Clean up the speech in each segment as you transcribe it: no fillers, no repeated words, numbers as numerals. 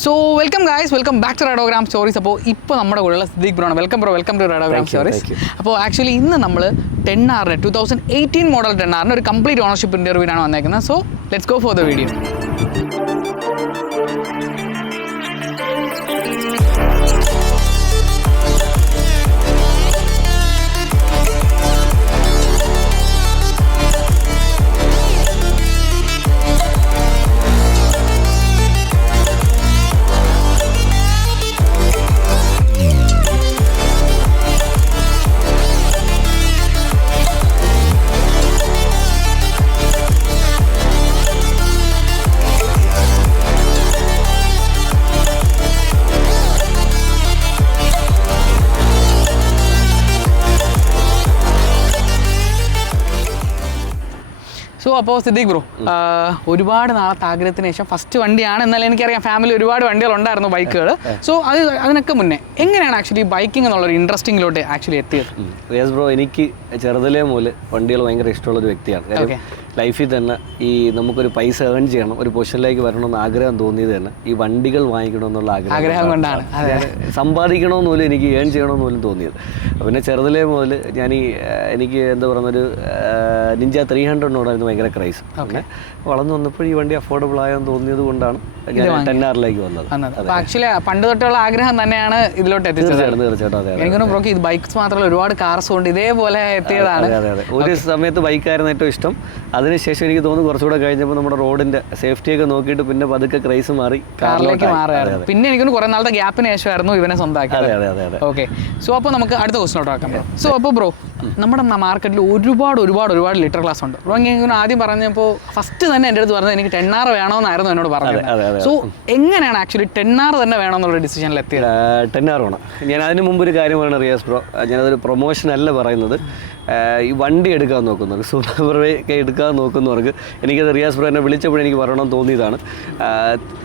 So welcome guys, welcome back to Radogram Stories. അപ്പോൾ ഇപ്പോൾ നമ്മുടെ കൂടെയുള്ള സിദ്ദീഖ് ബ്രോ ആണ്. Welcome to Radogram Stories. അപ്പോൾ ആക്ച്വലി ഇന്ന് നമ്മൾ 10R 2018 മോഡൽ 10R ഒരു കംപ്ലീറ്റ് ഓണർഷിപ്പ് ഇൻ്റർവ്യൂവിനാണ് വന്നേക്കുന്നത്. So let's go for the video. അപ്പോൾ സിദ്ദീഖ് ബ്രോ, ഒരുപാട് നാളത്തെ ആഗ്രഹത്തിന് ശേഷം ഫസ്റ്റ് വണ്ടിയാണ്. എന്നാലും എനിക്കറിയാം ഫാമിലി ഒരുപാട് വണ്ടികളുണ്ടായിരുന്നു, ബൈക്കുകൾ. സോ അതിനൊക്കെ മുന്നേ എങ്ങനെയാണ് ആക്ച്വലി ബൈക്കിംഗ് എന്നുള്ളൊരു ഇൻട്രസ്റ്റിങ്ങിലോട്ട് ആക്ച്വലി എത്തിയത്? യെസ് ബ്രോ, എനിക്ക് ചെറുതിലേ മുതൽ വണ്ടികൾ ഭയങ്കര ഇഷ്ടമുള്ളൊരു വ്യക്തിയാണ്. കാര്യം ലൈഫിൽ തന്നെ ഈ നമുക്കൊരു പൈസ ഏൺ ചെയ്യണം, ഒരു പൊസിഷനിലേക്ക് വരണമെന്ന് ആഗ്രഹം തോന്നിയത് തന്നെ ഈ വണ്ടികൾ വാങ്ങിക്കണമെന്നുള്ള ആഗ്രഹം കൊണ്ടാണ്. സമ്പാദിക്കണമെന്ന് പോലും എനിക്ക് ഏൺ ചെയ്യണമെന്ന് പോലും തോന്നിയത്. പിന്നെ ചെറുതിലേ മുതൽ എനിക്ക് എന്താ പറയുന്നൊരു നിഞ്ച 300 ഭയങ്കര ക്രൈസ്. പിന്നെ വളർന്നു വന്നപ്പോൾ ഈ വണ്ടി അഫോർഡബിൾ ആയെന്ന് തോന്നിയത് കൊണ്ടാണ് ഞാൻ 10Rലേക്ക് വന്നത്. ആക്ച്വലി പണ്ട് തൊട്ടുള്ള ആഗ്രഹം തന്നെയാണ് ഇതിലോട്ട് എത്തിച്ചത്. തീർച്ചയായിട്ടും എനിക്കൊന്നും ബ്രോക്ക് ഇത് ബൈക്സ് മാത്രമല്ല ഒരുപാട് കാർസ് കൊണ്ട് ഇതേപോലെ എത്തിയതാണ്. ഒരു സമയത്ത് ബൈക്കായിരുന്നു ഏറ്റവും ഇഷ്ടം. അതിനുശേഷം എനിക്ക് തോന്നുന്നു കുറച്ചുകൂടെ കഴിഞ്ഞപ്പോൾ നമ്മുടെ റോഡിന്റെ സേഫ്റ്റിയൊക്കെ നോക്കിയിട്ട് പിന്നെ പതുക്കെ ക്രൈസ് മാറി കാറിലേക്ക് മാറുകയായിരുന്നു. പിന്നെ എനിക്കൊന്ന് കുറെ നാളത്തെ ഗ്യാപ്പിന് ശേഷമായിരുന്നു ഇവനെ സ്വന്തമാക്കി. ഓക്കെ, സോ അപ്പോൾ നമുക്ക് അടുത്ത ക്വസ്റ്റിനോട്ട് ആക്കാം. സോ അപ്പോൾ ബ്രോ, നമ്മുടെ മാർക്കറ്റിൽ ഒരുപാട് ലിറ്റർ ക്ലാസ് ഉണ്ട്. ബ്രോ ഇങ്ങനെ ആദ്യം പറഞ്ഞപ്പോൾ ഫസ്റ്റ് തന്നെ എൻ്റെ അടുത്ത് പറഞ്ഞത് എനിക്ക് 10R വേണമെന്നായിരുന്നു എന്നോട് പറഞ്ഞത്. സോ എങ്ങനെയാണ് ആക്ച്വലി 10R തന്നെ വേണമെന്നുള്ള ഡിസിഷനിൽ എത്തിയത്? 10R വേണം. ഞാൻ അതിന് മുമ്പ് ഒരു കാര്യം പറയണം റിയാസ് ബ്രോ, ഞാനതൊരു പ്രൊമോഷൻ അല്ല പറയുന്നത്. ഈ വണ്ടി എടുക്കാൻ നോക്കുന്നവർക്ക്, സൂപ്പർ ബൈക്ക് എടുക്കാൻ നോക്കുന്നവർക്ക് എനിക്കത് റിയാസ് ബ്രോ എന്നെ വിളിച്ചപ്പോൾ എനിക്ക് പറയണമെന്ന് തോന്നിയതാണ്.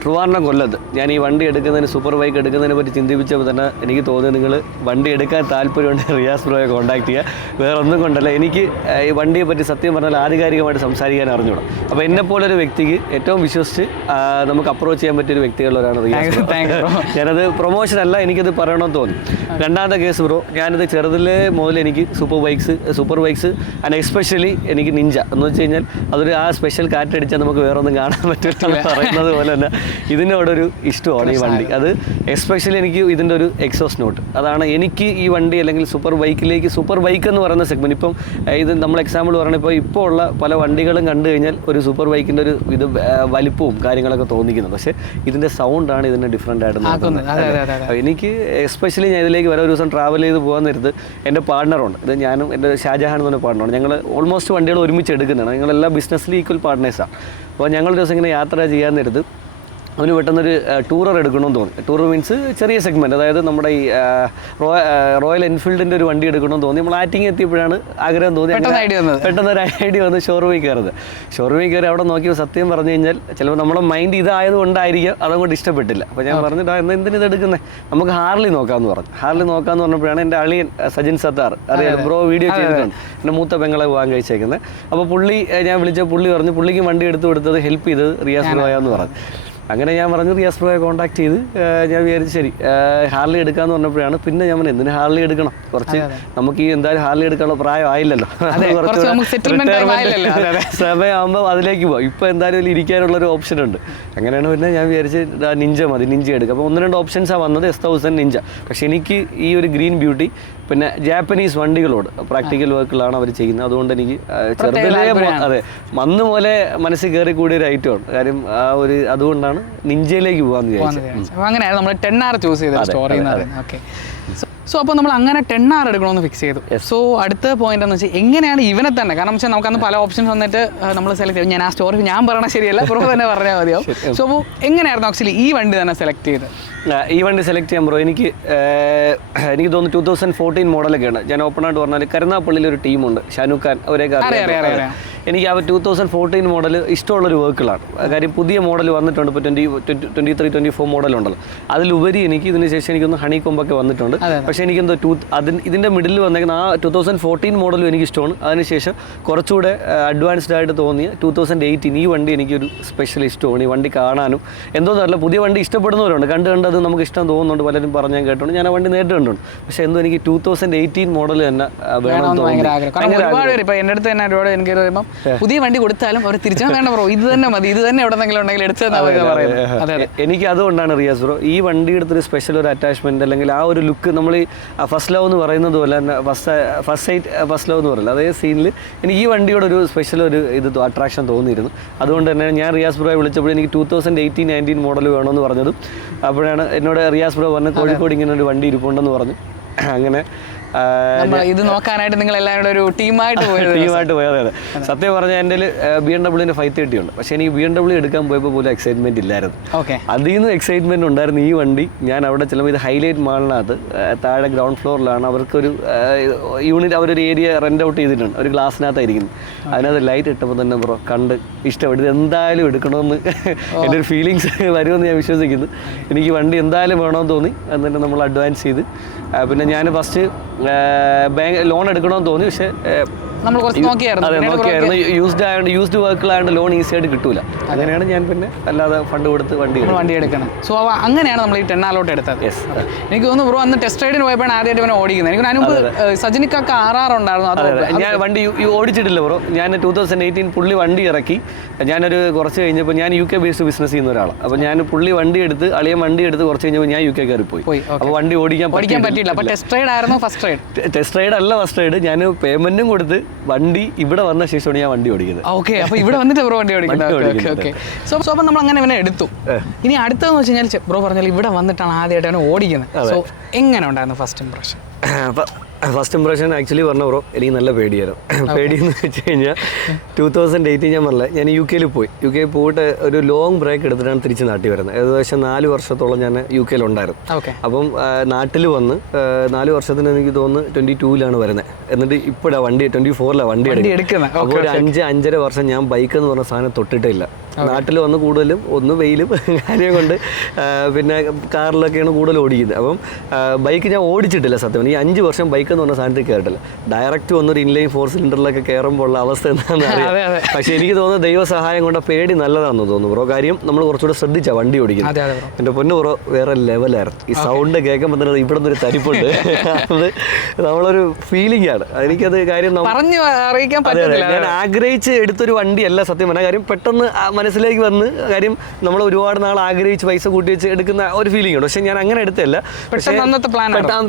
ട്രിവാൻഡ്രം കൊല്ലത്ത് ഞാൻ ഈ വണ്ടി എടുക്കുന്നതിന്, സൂപ്പർ ബൈക്ക് എടുക്കുന്നതിനെ പറ്റി ചിന്തിപ്പിച്ചപ്പോൾ തന്നെ എനിക്ക് തോന്നിയത് നിങ്ങൾ വണ്ടി എടുക്കാൻ താല്പര്യമുണ്ട് റിയാസ് ബ്രോയെ കോൺടാക്ട് ചെയ്യുക. വേറെ ഒന്നും കൊണ്ടല്ല, എനിക്ക് ഈ വണ്ടിയെ പറ്റി സത്യം പറഞ്ഞാൽ ആധികാരികമായിട്ട് സംസാരിക്കാൻ അറിഞ്ഞൂടാ. അപ്പോൾ എന്നെപ്പോലൊരു വ്യക്തിക്ക് ഏറ്റവും വിശ്വസിച്ച് നമുക്ക് അപ്രോച്ച് ചെയ്യാൻ പറ്റിയൊരു വ്യക്തികളിലൊരാണ് റിയാസ്. ഞാനത് പ്രൊമോഷൻ അല്ല, എനിക്കത് പറയണമെന്ന് തോന്നി. രണ്ടാമത്തെ കേസ് ബ്രോ, ഞാനിത് ചെറുതിലേ മുതൽ എനിക്ക് സൂപ്പർ ബൈക്സ് ആൻഡ് എസ്പെഷ്യലി എനിക്ക് നിഞ്ച എന്ന് വെച്ച് കഴിഞ്ഞാൽ അതൊരു ആ സ്പെഷ്യൽ കാറ്റടിച്ചാൽ നമുക്ക് വേറെ ഒന്നും കാണാൻ പറ്റില്ല പറയുന്നത് പോലെ തന്നെ ഇതിനോടൊരു ഇഷ്ടമാണ് ഈ വണ്ടി. അത് എസ്പെഷ്യലി എനിക്ക് ഇതിൻ്റെ ഒരു എക്സോസ് നോട്ട്, അതാണ് എനിക്ക് ഈ വണ്ടി അല്ലെങ്കിൽ സൂപ്പർ ബൈക്ക് എന്ന് പറയുന്ന സെഗ്മെൻറ്റ്. ഇപ്പം ഇത് നമ്മൾ എക്സാമ്പിൾ പറഞ്ഞപ്പോൾ ഇപ്പോൾ ഉള്ള പല വണ്ടികളും കണ്ടു കഴിഞ്ഞാൽ ഒരു സൂപ്പർ ബൈക്കിൻ്റെ ഒരു ഇത് വലിപ്പവും കാര്യങ്ങളൊക്കെ തോന്നിക്കുന്നു. പക്ഷേ ഇതിൻ്റെ സൗണ്ടാണ് ഇതിനെ ഡിഫറെൻ്റ് ആയിട്ട് നോക്കുന്നത്. എനിക്ക് എസ്പെഷ്യലി ഞാൻ ഇതിലേക്ക് വരെ ഒരു ദിവസം ട്രാവൽ ചെയ്ത് പോകാൻ നേരത്ത് എൻ്റെ പാർട്ണറുണ്ട്. ഇത് ഞാനും എൻ്റെ ഷാജഹാൻ എന്ന് പറഞ്ഞ പാർട്ണറാണ്. ഞങ്ങൾ ഓൾമോസ്റ്റ് വണ്ടികൾ ഒരുമിച്ച് എടുക്കുന്നതാണ്. ഞങ്ങളെല്ലാം ബിസിനസ്സിൽ ഈക്വൽ പാർട്ട്നേഴ്സാണ്. അപ്പോൾ ഞങ്ങൾ ദിവസം ഇങ്ങനെ യാത്ര ചെയ്യാൻ നേരത്ത് അവന് പെട്ടെന്നൊരു ടൂറർ എടുക്കണമെന്ന് തോന്നി. ടൂറർ മീൻസ് ചെറിയ സെഗ്മെൻറ്റ്, അതായത് നമ്മുടെ ഈ റോയൽ എൻഫീൽഡിൻ്റെ ഒരു വണ്ടി എടുക്കണമെന്ന് തോന്നി. നമ്മൾ ആറ്റിങ് എത്തിയപ്പോഴാണ് ആഗ്രഹം തോന്നി. പെട്ടെന്നൊരു ഐഡിയ വന്ന് ഷോറൂമിൽ കയറുന്നത്. ഷോറൂമിൽ കയറി അവിടെ നോക്കിയപ്പോൾ സത്യം പറഞ്ഞു കഴിഞ്ഞാൽ ചിലപ്പോൾ നമ്മുടെ മൈൻഡ് ഇതായതുകൊണ്ടായിരിക്കും അതുകൊണ്ട് ഇഷ്ടപ്പെട്ടില്ല. അപ്പോൾ ഞാൻ പറഞ്ഞിട്ട് എന്തിനു ഇത് എടുക്കുന്നത്, നമുക്ക് ഹാർലി നോക്കാമെന്ന് പറഞ്ഞു. ഹാർലി നോക്കാമെന്ന് പറഞ്ഞപ്പോഴാണ് എൻ്റെ അളിയൻ സജിൻ സത്താർ, അറിയാം ബ്രോ വീഡിയോ ചെയ്തിട്ടുണ്ട്, എൻ്റെ മൂത്ത പെങ്ങളെ പോകാൻ കഴിച്ചേക്കുന്നത്. അപ്പോൾ ഞാൻ വിളിച്ച പുള്ളി പറഞ്ഞു പുള്ളിക്ക് വണ്ടി എടുത്തു കൊടുത്തത് ഹെൽപ്പ് ചെയ്തത് റിയാസ് ബ്രോയാന്ന് പറഞ്ഞു. അങ്ങനെ ഞാൻ പറഞ്ഞു റിയാസ് ബ്രോയെ കോൺടാക്ട് ചെയ്ത് ഞാൻ വിചാരിച്ചു ശരി ഹാർലി എടുക്കാമെന്ന് പറഞ്ഞപ്പോഴാണ് പിന്നെ ഞാൻ എന്തിന് ഹാർലി എടുക്കണം, കുറച്ച് നമുക്ക് ഈ എന്തായാലും ഹാർലി എടുക്കാനുള്ള പ്രായം ആയില്ലല്ലോ, സമയമാകുമ്പോൾ അതിലേക്ക് പോകാം. ഇപ്പോൾ എന്തായാലും ഇരിക്കാനുള്ളൊരു ഓപ്ഷൻ ഉണ്ട്. അങ്ങനെയാണ് പിന്നെ ഞാൻ വിചാരിച്ച് നിഞ്ച മതി, നിഞ്ച എടുക്കുക. അപ്പോൾ 1-2 ഓപ്ഷൻസാണ് വന്നത്, S1000 നിഞ്ച. പക്ഷേ എനിക്ക് ഈ ഒരു ഗ്രീൻ ബ്യൂട്ടി പിന്നെ ജാപ്പനീസ് വണ്ടികളോട് പ്രാക്ടിക്കൽ വർക്കുകളാണ് അവർ ചെയ്യുന്നത്. അതുകൊണ്ട് എനിക്ക് ചെറുതിലേ അതെ മന്ന് പോലെ മനസ്സിൽ കയറി കൂടിയ ഒരു ഐറ്റമാണ്. കാര്യം അതുകൊണ്ടാണ് നിഞ്ചയിലേക്ക് പോകാൻ വിചാരിച്ചത്. അങ്ങനെയാണ് നമ്മൾ 10R ചൂസ് ചെയ്തത് സ്റ്റോറി. ഓക്കെ, സോ അപ്പോൾ നമ്മൾ അങ്ങനെ 10R എടുക്കണമെന്ന് ഫിക്സ് ചെയ്തു. സോ അടുത്ത പോയിന്റ് എന്ന് വെച്ചാൽ എങ്ങനെയാണ് ഇവനെ തന്നെ, കാരണം വെച്ചാൽ നമുക്കന്ന് പല ഓപ്ഷൻസ് വന്നിട്ട് നമ്മൾ സെലക്ട് ചെയ്തു. ഞാൻ ആ സ്റ്റോറി ഞാൻ പറയണ ശരിയല്ല, പുറത്ത് തന്നെ പറഞ്ഞാൽ മതിയാവും. സോ അപ്പോൾ എങ്ങനെയായിരുന്നു ആക്ച്വലി ഈ വണ്ടി തന്നെ സെലക്ട് ചെയ്തത്? ഈ വണ്ടി സെലക്ട് ചെയ്യാൻ ബ്രോ എനിക്ക് തോന്നുന്നു 2014 മോഡലൊക്കെയാണ്. ഞാൻ ഓപ്പൺ ആയിട്ട് പറഞ്ഞാൽ കരുനാഗപ്പള്ളിയിൽ ഒരു ടീമുണ്ട്, ഷാനു ഖാൻ, അവരെയൊക്കെ അറിയാം. എനിക്ക് ആ 2014 മോഡൽ ഇഷ്ടമുള്ളൊരു വെഹിക്കിളാണ്. കാര്യം പുതിയ മോഡൽ വന്നിട്ടുണ്ട്, ഇപ്പോൾ 23, 24 മോഡലുണ്ടല്ലോ. അതിലുപരി എനിക്ക് ഇതിന് ശേഷം എനിക്കൊന്ന് ഹണി കൊമ്പൊക്കെ വന്നിട്ടുണ്ട്. പക്ഷേ എനിക്കെന്തോ ഇതിൻ്റെ മിഡിൽ വന്നേക്കുന്ന ആ 2014 മോഡലും എനിക്ക് ഇഷ്ടമാണ്. അതിനുശേഷം കുറച്ചുകൂടെ അഡ്വാൻസ്ഡ് ആയിട്ട് തോന്നിയ 2018 ഈ വണ്ടി എനിക്കൊരു സ്പെഷ്യൽ ഇഷ്ടമാണ്. ഈ വണ്ടി കാണാനും എന്തോന്നറിയില്ല, പുതിയ വണ്ടി ഇഷ്ടപ്പെടുന്നവരുണ്ട്, കണ്ട് അത് നമുക്ക് ഇഷ്ടം തോന്നുന്നുണ്ട്, പലരും പറഞ്ഞാൽ കേട്ടോണ്ട് ഞാൻ ആ വണ്ടി നേരിട്ട് കണ്ടുണ്ട്. പക്ഷേ എന്തോ എനിക്ക് 2018 മോഡൽ തന്നെ വേണമെന്ന് ഇപ്പൊ എന്റെ അടുത്ത് തന്നെ ഒരുപാട് എനിക്ക് പറയുമ്പോൾ പുതിയ വണ്ടി കൊടുത്താലും അവർ തിരിച്ചാൽ വേണ്ട ബ്രോ, ഇത് തന്നെ മതി, ഇത് തന്നെ എവിടെന്നെങ്കിലും ഉണ്ടെങ്കിൽ എടുത്തത്. എനിക്ക് അതുകൊണ്ടാണ് റിയാസ് ബ്രോ ഈ വണ്ടി എടുത്തൊരു സ്പെഷ്യൽ ഒരു അറ്റാച്ച്മെന്റ്, അല്ലെങ്കിൽ ആ ഒരു ലുക്ക്, നമ്മൾ ഈ ഫസ്റ്റ് ലവ് എന്ന് പറയുന്നത് പോലെ തന്നെ ഫസ്റ്റ് ലവ് എന്ന് പറയില്ല, അതേ സീനിൽ എനിക്ക് ഈ വണ്ടിയോട് ഒരു സ്പെഷ്യൽ ഒരു അട്രാക്ഷൻ തോന്നിയിരുന്നു. അതുകൊണ്ട് തന്നെ ഞാൻ റിയാസ് ബ്രോയെ വിളിച്ചപ്പോൾ എനിക്ക് 2018-19 മോഡൽ വേണമെന്ന് പറഞ്ഞതും അപ്പോഴാണ് എന്നോട് റിയാസ് ബ്രോ പറഞ്ഞ് കോഴിക്കോട് ഇങ്ങനെ ഒരു വണ്ടി ഇരിപ്പുണ്ടെന്ന് പറഞ്ഞു. അങ്ങനെ ഇത് നോക്കാനായിട്ട് നിങ്ങൾ എല്ലാവരുടെ ഒരു ടീമായിട്ട് പോയത്. അതെ, സത്യം പറഞ്ഞാൽ എൻ്റെ BMW 530 ഉണ്ട്. പക്ഷേ എനിക്ക് BMW എടുക്കാൻ പോയപ്പോൾ പോലും എക്സൈറ്റ്മെന്റ് ഇല്ലായിരുന്നു. അതിൽ നിന്ന് എക്സൈറ്റ്മെന്റ് ഉണ്ടായിരുന്നു ഈ വണ്ടി. ഞാൻ അവിടെ ചെല്ലുമ്പോൾ ഇത് ഹൈലൈറ്റ് മാളിനകത്ത് താഴെ ഗ്രൗണ്ട് ഫ്ലോറിലാണ് അവർക്കൊരു യൂണിറ്റ്, അവരൊരു ഏരിയ റെന്റ് ഔട്ട് ചെയ്തിട്ടുണ്ട്, ഒരു ഗ്ലാസ്സിനകത്തായിരിക്കുന്നത്. അതിനകത്ത് ലൈറ്റ് ഇട്ടപ്പോൾ തന്നെ ബ്രോ കണ്ട് ഇഷ്ടപ്പെട്ടു, ഇത് എന്തായാലും എടുക്കണമെന്ന് എൻ്റെ ഒരു ഫീലിങ്സ് വരുമെന്ന് ഞാൻ വിശ്വസിക്കുന്നു. എനിക്ക് വണ്ടി എന്തായാലും വേണമെന്ന് തോന്നി. എന്നിട്ട് നമ്മൾ അഡ്വാൻസ് ചെയ്ത് പിന്നെ ഞാൻ ഫസ്റ്റ് ബാങ്ക് ലോൺ എടുക്കണമെന്ന് തോന്നി. പക്ഷേ നമ്മൾ കുറച്ച് നോക്കിയായിരുന്നു, യൂസ്ഡ് വെഹിക്കിളായതുകൊണ്ട് ലോൺ ഈസി ആയിട്ട് കിട്ടൂല. അങ്ങനെയാണ് ഞാൻ പിന്നെ അല്ലാതെ ഫണ്ട് കൊടുത്ത് വണ്ടി എടുക്കണം. സോ അങ്ങനെയാണ് നമ്മൾ ഈ 10 എടുത്തത്. എനിക്ക് തോന്നുന്നു ബ്രോ അന്ന് ടെസ്റ്റ് റൈഡിന് പോയപ്പോഴാണ് ആദ്യമായിട്ട് ഇവനെ ഓടിക്കുന്നത്. എനിക്ക് അതിനുമ്പ് സജിനിക്കൊക്കെ RR ഉണ്ടായിരുന്നു. ഞാൻ വണ്ടി ഓടിച്ചിട്ടില്ല ബ്രോ. ഞാൻ 2018 പുള്ളി വണ്ടി ഇറക്കി. ഞാനൊരു കുറച്ച് കഴിഞ്ഞപ്പോൾ ഞാൻ UK ബേസ്ഡ് ബിസിനസ് ചെയ്യുന്ന ഒരാളാണ്. അപ്പോൾ ഞാൻ പുള്ളി വണ്ടി എടുത്ത് വണ്ടി എടുത്ത് കുറച്ച് കഴിഞ്ഞപ്പോൾ ഞാൻ UK കയറി പോയി. അപ്പോൾ വണ്ടി ഓടിക്കാൻ പറ്റിയില്ല. അപ്പോൾ ടെസ്റ്റ് റൈഡ് ആയിരുന്നു ഫസ്റ്റ് റൈഡ്? ടെസ്റ്റ് റൈഡ് അല്ല, ഫസ്റ്റ് റൈഡ്. ഞാൻ പേയ്മെന്റും കൊടുത്ത് വണ്ടി ഇവിടെ വന്ന ശേഷമാണ് ഞാൻ വണ്ടി ഓടിക്കുന്നത്. ഓക്കെ, അപ്പോൾ ഇവിടെ വന്നിട്ട് ബ്രോ വണ്ടി ഓടിക്കുന്നത്. സോ അപ്പോൾ നമ്മൾ അങ്ങനെ ഇവനെ എടുത്തു. ഇനി അടുത്തതെന്ന് വെച്ച് കഴിഞ്ഞാൽ ബ്രോ പറഞ്ഞാൽ ഇവിടെ വന്നിട്ടാണ് ആദ്യമായിട്ട് അവനെ ഓടിക്കുന്നത്. സോ എങ്ങനെ ഉണ്ടായിരുന്നു first impression? First impression actually പറഞ്ഞ ബ്രോ എനിക്ക് നല്ല പേടിയായിരുന്നു. പേടിയെന്ന് വെച്ച് കഴിഞ്ഞാൽ 2018 ഞാൻ പറഞ്ഞില്ല, ഞാൻ UK പോയിട്ട് ഒരു ലോങ് ബ്രേക്ക് എടുത്തിട്ടാണ് തിരിച്ച് നാട്ടിൽ വരുന്നത്. ഏകദേശം 4 വർഷത്തോളം ഞാൻ UK ഉണ്ടായിരുന്നു. അപ്പം നാട്ടിൽ വന്ന് 4 വർഷത്തിന് എനിക്ക് തോന്നുന്നു 22-ലാണ് വരുന്നത്. എന്നിട്ട് ഇപ്പോഴാണ് വണ്ടി 24-ലാണ് വണ്ടി എടുക്കുന്നത്. അപ്പോൾ ഒരു 5-5.5 വർഷം ഞാൻ ബൈക്ക് എന്ന് പറഞ്ഞ സാധനം തൊട്ടിട്ടില്ല. നാട്ടിൽ വന്ന് കൂടുതലും ഒന്ന് വെയിലും കാര്യം കൊണ്ട് പിന്നെ കാറിലൊക്കെയാണ് കൂടുതൽ ഓടിക്കുന്നത്. അപ്പം ബൈക്ക് ഞാൻ ഓടിച്ചിട്ടില്ല സത്യം. ഈ 5 വർഷം ബൈക്ക് എന്ന് പറഞ്ഞ സാധനത്തിൽ കയറിട്ടില്ല. ഡയറക്റ്റ് വന്നൊരു ഇൻലൈൻ 4 സിലിണ്ടറിലൊക്കെ കയറുമ്പോൾ ഉള്ള അവസ്ഥ എന്താണെന്ന് അറിയാം. പക്ഷേ എനിക്ക് തോന്നുന്നു ദൈവസഹായം കൊണ്ട് പേടി നല്ലതാണെന്ന് തോന്നുന്നു ബ്രോ. കാര്യം നമ്മൾ കുറച്ചുകൂടെ ശ്രദ്ധിച്ചാൽ വണ്ടി ഓടിക്കുന്നത്. എൻ്റെ പൊന്നു ബ്രോ വേറെ ലെവലായിരുന്നു. ഈ സൗണ്ട് കേൾക്കുമ്പോൾ തന്നെ ഇവിടെ നിന്നൊരു തരിപ്പുണ്ട്. അത് നമ്മളൊരു ഫീലിംഗ് ആണ്. എനിക്കത് കാര്യം ഞാൻ ആഗ്രഹിച്ച് എടുത്തൊരു വണ്ടിയല്ല സത്യം പറഞ്ഞ കാര്യം. പെട്ടെന്ന് മനസ്സിലേക്ക് വന്ന് കാര്യം നമ്മൾ ഒരുപാട് നാൾ ആഗ്രഹിച്ച് പൈസ കൂട്ടി വെച്ച് എടുക്കുന്ന ഒരു ഫീലിംഗ് ഉണ്ട്. പക്ഷെ ഞാൻ അങ്ങനെ എടുത്തല്ല.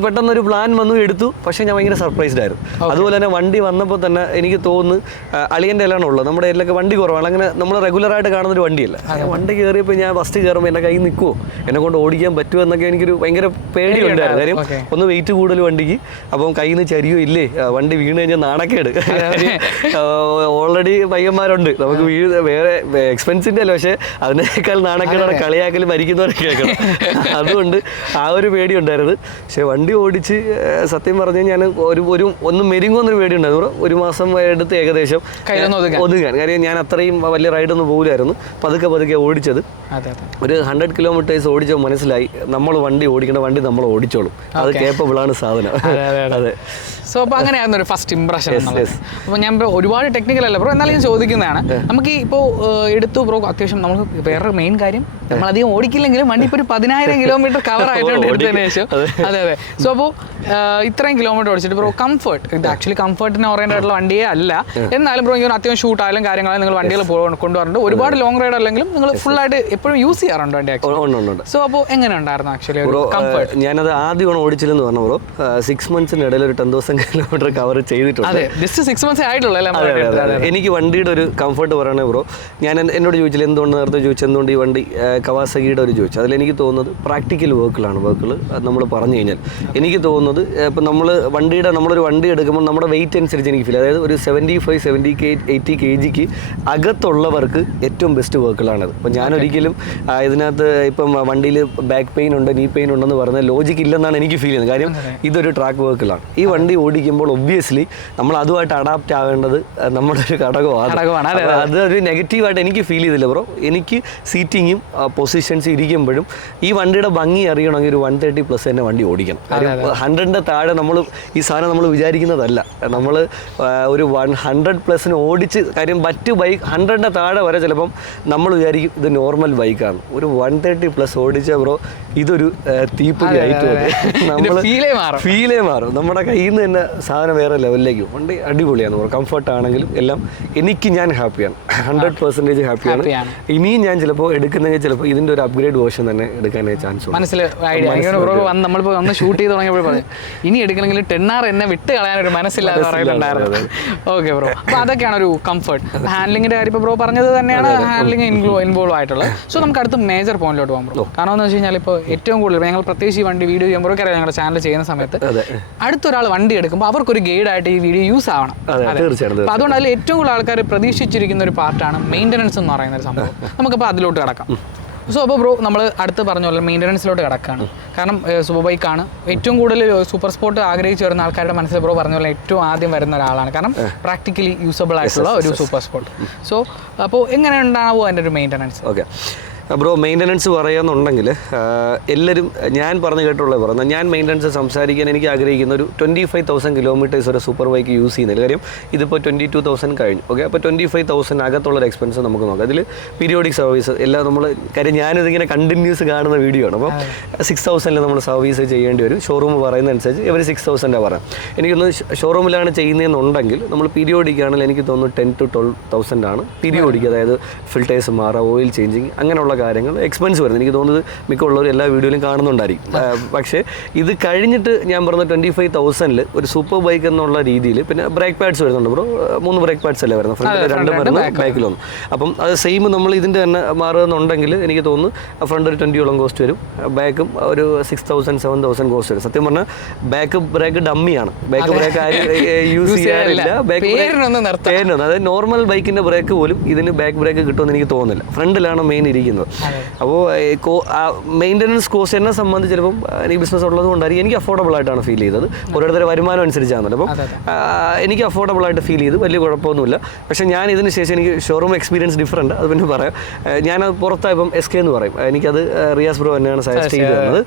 പെട്ടെന്നൊരു പ്ലാൻ വന്നു എടുത്തു. പക്ഷേ ഞാൻ ഭയങ്കര സർപ്രൈസ്ഡ് ആയിരുന്നു. അതുപോലെ തന്നെ വണ്ടി വന്നപ്പോൾ തന്നെ എനിക്ക് തോന്നുന്നു അളിയൻ്റെ എല്ലാം ഉള്ളത് നമ്മുടെ ഇതിലൊക്കെ വണ്ടി കുറവാണ്. അങ്ങനെ നമ്മൾ റെഗുലറായിട്ട് കാണുന്നൊരു വണ്ടിയല്ല. വണ്ടി കയറിയപ്പോൾ ഞാൻ ഫസ്റ്റ് കയറുമ്പോൾ എൻ്റെ കയ്യിൽ നിൽക്കുമോ, എന്നെ കൊണ്ട് ഓടിക്കാൻ പറ്റുമോ എന്നൊക്കെ എനിക്കൊരു ഭയങ്കര പേടിയുണ്ടായിരുന്നു. കാര്യം ഒന്ന് വെയിറ്റ് കൂടുതൽ വണ്ടിക്ക്. അപ്പം കയ്യിൽ നിന്ന് ചരിയോ ഇല്ലേ, വണ്ടി വീണ് കഴിഞ്ഞാൽ നാണക്കേട്. ഓൾറെഡി പയ്യന്മാരുണ്ട് നമുക്ക് വേറെ എക്സ്പെൻസിൻ്റെ അല്ല, പക്ഷേ അതിനേക്കാൾ നാണക്കേടാണ് കളിയാക്കൽ മരിക്കുന്നവരെ കേൾക്കണം. അതുകൊണ്ട് ആ ഒരു പേടി ഉണ്ടായിരുന്നു. പക്ഷേ വണ്ടി ഓടിച്ച് സത്യം പറഞ്ഞ് ഞാൻ ഒന്ന് മെരുങ്ങുന്നൊരു പേടി ഉണ്ടായിരുന്നു. 1 മാസം എടുത്ത് ഏകദേശം ഒതുങ്ങാൻ. കാര്യം ഞാൻ അത്രയും വലിയ റൈഡൊന്നും പോകില്ലായിരുന്നു. പതുക്കെ ഓടിച്ചത് ഒരു 100 കിലോമീറ്റേഴ്സ് ഓടിച്ചപ്പോൾ മനസ്സിലായി നമ്മൾ വണ്ടി ഓടിക്കേണ്ട, വണ്ടി നമ്മൾ ഓടിച്ചോളും. അത് കേപ്പബിളാണ് സാധനം. അതെ. സോ അപ്പോൾ അങ്ങനെയായിരുന്നു ഒരു ഫസ്റ്റ് ഇംപ്രഷൻ. അപ്പോൾ ഞാൻ ഒരുപാട് ടെക്നിക്കൽ അല്ല ബ്രോ, എന്നാലും ഞാൻ ചോദിക്കുന്നതാണ്. നമുക്ക് ഇപ്പോൾ എടുത്തു ബ്രോ അത്യാവശ്യം നമുക്ക് വേറെ മെയിൻ കാര്യം നമ്മളധികം ഓടിക്കില്ലെങ്കിലും വണ്ടി ഇപ്പോൾ ഒരു 10,000 കിലോമീറ്റർ കവർ ആയിട്ടുണ്ട് എടുത്തതിന് ശേഷം. അതെ. സോ അപ്പോൾ ഇത്രയും കിലോമീറ്റർ ഓടിച്ചിട്ട് ബ്രോ കംഫർട്ട്, ഇത് ആക്ച്വലി കംഫർട്ടിന് ഓറിയൻറ്റഡ് ആയിട്ടുള്ള വണ്ടിയേ അല്ല. എന്നാലും ബ്രോ ഇങ്ങനെ അത്യാവശ്യം ഷൂട്ടായാലും കാര്യങ്ങളായാലും നിങ്ങൾ വണ്ടികൾ കൊണ്ടുവരുന്നുണ്ട്. ഒരുപാട് ലോങ് റൈഡ് അല്ലെങ്കിലും നിങ്ങൾ ഫുള്ളായിട്ട് എപ്പോഴും യൂസ് ചെയ്യാറുണ്ട് വണ്ടി ആക്ച്വലി. സോ അപ്പോൾ എങ്ങനെ ഉണ്ടായിരുന്നു ആക്ച്വലി കംഫർട്ട്? ഞാനത് ആദ്യമാണ് ഓടിച്ചില്ലെന്ന് പറഞ്ഞു ബ്രോ. 6 മന്ത്സിന് ഇടയിൽ ഒരു 10,000 കിലോമീറ്റർ കവർ ചെയ്തിട്ടുണ്ട്. ജസ്റ്റ് 6 മന്ത്സ് ആയിട്ടുള്ളൂ. എനിക്ക് വണ്ടിയുടെ ഒരു കംഫർട്ട് പറയണേ ബ്രോ, ഞാൻ എന്നോട് ചോദിച്ചില്ല എന്തുകൊണ്ട് നേരത്തെ ചോദിച്ചു എന്തുകൊണ്ട് ഈ വണ്ടി കവാസകിയുടെ ഒരു ചോദിച്ചു. അതിലെനിക്ക് തോന്നുന്നത് പ്രാക്ടിക്കൽ വർക്കുകൾ നമ്മൾ പറഞ്ഞു കഴിഞ്ഞാൽ എനിക്ക് തോന്നുന്നത് ഇപ്പം നമ്മളൊരു വണ്ടി എടുക്കുമ്പോൾ നമ്മുടെ വെയിറ്റ് അനുസരിച്ച് എനിക്ക് ഫീൽ, അതായത് ഒരു 75-80 kg അകത്തുള്ളവർക്ക് ഏറ്റവും ബെസ്റ്റ് വർക്കുകളാണത്. അപ്പം ഞാനൊരിക്കലും ഇതിനകത്ത് ഇപ്പം വണ്ടിയിൽ ബാക്ക് പെയിൻ ഉണ്ട്, നീ പെയിൻ ഉണ്ടെന്ന് പറഞ്ഞാൽ ലോജിക്ക് ഇല്ലെന്നാണ് എനിക്ക് ഫീൽ ചെയ്യുന്നത്. കാര്യം ഇതൊരു ട്രാക്ക് വർക്കുകളാണ്. ഈ വണ്ടി ഓടിക്കുമ്പോൾ ഒബ്വിയസ്ലി നമ്മൾ അതുമായിട്ട് അഡാപ്റ്റ് ആവേണ്ടത് നമ്മുടെ ഒരു ഘടകമാണ്. അതൊരു നെഗറ്റീവായിട്ട് എനിക്ക് ഫീൽ ചെയ്തില്ല ബ്രോ. എനിക്ക് സീറ്റിങ്ങും പൊസിഷൻസും ഇരിക്കുമ്പോഴും ഈ വണ്ടിയുടെ ഭംഗി അറിയണമെങ്കിൽ ഒരു 130+ തന്നെ വണ്ടി ഓടിക്കണം. 100ന്റെ താഴെ ഈ സാധനം നമ്മൾ വിചാരിക്കുന്നതല്ല. നമ്മൾ ഒരു 100+ ഓടിച്ച്, കാര്യം മറ്റ് ബൈക്ക് 100ന്റെ താഴെ വരെ ചിലപ്പം നമ്മൾ വിചാരിക്കും ഇത് നോർമൽ ബൈക്കാണ്. ഒരു 130+ ഓടിച്ച ബ്രോ ഇതൊരു തീപ്പൊരി ആയിട്ട് നമ്മൾ ഫീലേ മാറും. നമ്മുടെ കയ്യിൽ നിന്ന് തന്നെ സാധനം വേറെ ലെവലിലേക്ക് വണ്ടി അടിപൊളിയാണ് ബ്രോ. കംഫർട്ട് ആണെങ്കിലും എല്ലാം ഞാൻ ഹാപ്പിയാണ്, 100% ഹാപ്പിയാണ്. ഇനിയും ഞാൻ ചിലപ്പോൾ എടുക്കുന്നെങ്കിൽ ചിലപ്പോൾ ഇതിൻ്റെ ഒരു അപ്ഗ്രേഡ് വേർഷൻ തന്നെ എടുക്കാനായി ചാൻസ് ഉണ്ട്. നമ്മളിപ്പോൾ വന്ന് ഷൂട്ട് ചെയ്ത് തുടങ്ങിയപ്പോൾ പറഞ്ഞു ഇനി എടുക്കണമെങ്കിൽ 10R എന്നെ വിട്ട് കളയാനൊരു മനസ്സില്ലാതെ പറയുന്നുണ്ടായിരുന്നു. ഓക്കെ ബ്രോ, അപ്പോൾ അതൊക്കെയാണ് ഒരു കംഫർട്ട്. ഹാൻഡ്ലിങ്ങിൻ്റെ കാര്യം ഇപ്പോൾ ബ്രോ പറഞ്ഞത് തന്നെയാണ് ഹാൻഡ്ലിങ് ഇൻവോൾവ് ആയിട്ടുള്ളത്. സോ നമുക്ക് അടുത്ത മേജർ പോയിന്റിലോട്ട് പോകാം ബ്രോ. കാരണം എന്ന് വെച്ച് കഴിഞ്ഞാൽ ഇപ്പോൾ ഏറ്റവും കൂടുതൽ ഞങ്ങൾ പ്രത്യേകിച്ച് ഈ വണ്ടി വീഡിയോ ചെയ്യുമ്പോഴൊക്കെ അറിയാം, ഞങ്ങളുടെ ചാനൽ ചെയ്യുന്ന സമയത്ത് അടുത്തൊരാൾ വണ്ടി എടുക്കുമ്പോൾ അവർക്കൊരു ഗൈഡായിട്ട് ഈ വീഡിയോ യൂസ് ആവണം. അപ്പോൾ അതുകൊണ്ട് അതിൽ ഏറ്റവും കൂടുതൽ ആൾക്കാർ പ്രതീക്ഷിച്ചിരിക്കുന്ന ഒരു പാർട്ടാണ് മെയിൻ്റനൻസ് എന്ന് പറയുന്ന ഒരു സംഭവം. നമുക്കപ്പോൾ അതിലോട്ട് കിടക്കാം. സോ അപ്പോൾ ബ്രോ നമ്മൾ അടുത്ത് പറഞ്ഞ പോലെ മെയിൻ്റനൻസിലോട്ട് കിടക്കുകയാണ്. കാരണം സൂപ്പർ ബൈക്കാണ് ഏറ്റവും കൂടുതൽ സൂപ്പർ സ്പോർട്ട് ആഗ്രഹിച്ച് വരുന്ന ആൾക്കാരുടെ മനസ്സിൽ ബ്രോ പറഞ്ഞ പോലെ ഏറ്റവും ആദ്യം വരുന്ന ഒരാളാണ്. കാരണം പ്രാക്ടിക്കലി യൂസബിൾ ആയിട്ടുള്ള ഒരു സൂപ്പർ സ്പോർട്ട്. സോ അപ്പോൾ എങ്ങനെ ഉണ്ടാവുമോ അതിൻ്റെ ഒരു മെയിൻ്റനൻസ്? ഓക്കെ ബ്രോ, മെയിൻ്റനൻസ് പറയാന്നുണ്ടെങ്കിൽ എല്ലാവരും ഞാൻ പറഞ്ഞു കേട്ടുള്ളത് പറയുന്നത്, ഞാൻ മെയിൻ്റനൻസ് സംസാരിക്കാൻ എനിക്ക് ആഗ്രഹിക്കുന്ന ഒരു 25,000 കിലോമീറ്റേഴ്സ് ഒരു സൂപ്പർ ബൈക്ക് യൂസ് ചെയ്യുന്നില്ല. കാര്യം ഇതിപ്പോൾ 22,000 കഴിഞ്ഞു. ഓക്കെ, അപ്പോൾ 25,000 അകത്തുള്ളൊരു എക്സ്പെൻസ് നമുക്ക് നോക്കാം. അതിൽ പീരിയോഡിക് സർവീസ് എല്ലാം നമ്മൾ, കാര്യം ഞാനിതിങ്ങനെ കണ്ടിന്യൂസ് കാണുന്ന വീഡിയോ ആണ്. അപ്പോൾ 6,000 നമ്മൾ സർവീസ് ചെയ്യേണ്ടി വരും. ഷോറൂം പറയുന്ന അനുസരിച്ച് ഇവർ 6,000 പറയാം. എനിക്കൊന്ന് ഷോറൂമിലാണ് ചെയ്യുന്നതെന്നുണ്ടെങ്കിൽ നമ്മൾ പീരിയോഡിക് ആണെങ്കിൽ എനിക്ക് തോന്നുന്നു 10,000 to 12,000 ആണ് പീരിയോഡിക്. അതായത് ഫിൽറ്റേഴ്സ് മാറുക, ഓയിൽ ചേഞ്ചിങ്, അങ്ങനെയുള്ള കാര്യങ്ങൾ എക്സ്പെൻസ് വരുന്നത്. എനിക്ക് തോന്നുന്നത് മിക്കുള്ളവർ എല്ലാ വീഡിയോയിലും കാണുന്നുണ്ടായിരിക്കും. പക്ഷേ ഇത് കഴിഞ്ഞിട്ട് ഞാൻ പറഞ്ഞ 25,000 ഒരു സൂപ്പർ ബൈക്ക് എന്നുള്ള രീതിയിൽ പിന്നെ ബ്രേക്ക് പാഡ്സ് വരുന്നുണ്ട് ബ്രോ. 3 ബ്രേക്ക് പാഡ്സ് അല്ലേ വരുന്നത്, ഫ്രണ്ടിൽ 2 വരുന്നു, ബാക്കിലൊന്നും. അപ്പം അത് സെയിം നമ്മൾ ഇതിൻ്റെ തന്നെ മാറുന്നുണ്ടെങ്കിൽ എനിക്ക് തോന്നുന്നു ഫ്രണ്ട് ഒരു 20 കോസ്റ്റ് വരും, ബാക്കും ഒരു 6,000 7,000 കോസ്റ്റ് വരും. സത്യം പറഞ്ഞാൽ ബാക്ക് ബ്രേക്ക് ഡമ്മിയാണ്. ബാക്ക് ബ്രേക്ക് ആരും യൂസ് ചെയ്യാറില്ല. ബാക്ക് ബ്രേക്ക് അതായത് നോർമൽ ബൈക്കിൻ്റെ ബ്രേക്ക് പോലും ഇതിന് ബാക്ക് ബ്രേക്ക് കിട്ടുമെന്ന് എനിക്ക് തോന്നുന്നില്ല. ഫ്രണ്ടിലാണ് മെയിൻ ഇരിക്കുന്നത്. അപ്പോൾ മെയിൻ്റനൻസ് കോസ്റ്റ് എന്നെ സംബന്ധിച്ച് ചിലപ്പം എനിക്ക് ബിസിനസ് ഉള്ളത് കൊണ്ടായിരിക്കും എനിക്ക് അഫോർഡബിൾ ആയിട്ടാണ് ഫീൽ ചെയ്തത്. ഓരോരുത്തരുടെ വരുമാനം അനുസരിച്ചാണല്ലോ. അപ്പം എനിക്ക് അഫോർഡബിൾ ആയിട്ട് ഫീൽ ചെയ്ത് വലിയ കുഴപ്പമൊന്നുമില്ല. പക്ഷേ ഞാൻ ഇതിന് ശേഷം എനിക്ക് ഷോറൂം എക്സ്പീരിയൻസ് ഡിഫറൻറ്റ്, അത് പിന്നെ പറയാം. ഞാനത് പുറത്തായപ്പം SK എന്ന് പറയും. എനിക്കത് റിയാസ് ബ്രോ തന്നെയാണ് സജസ്റ്റ് ചെയ്ത് തന്നത്.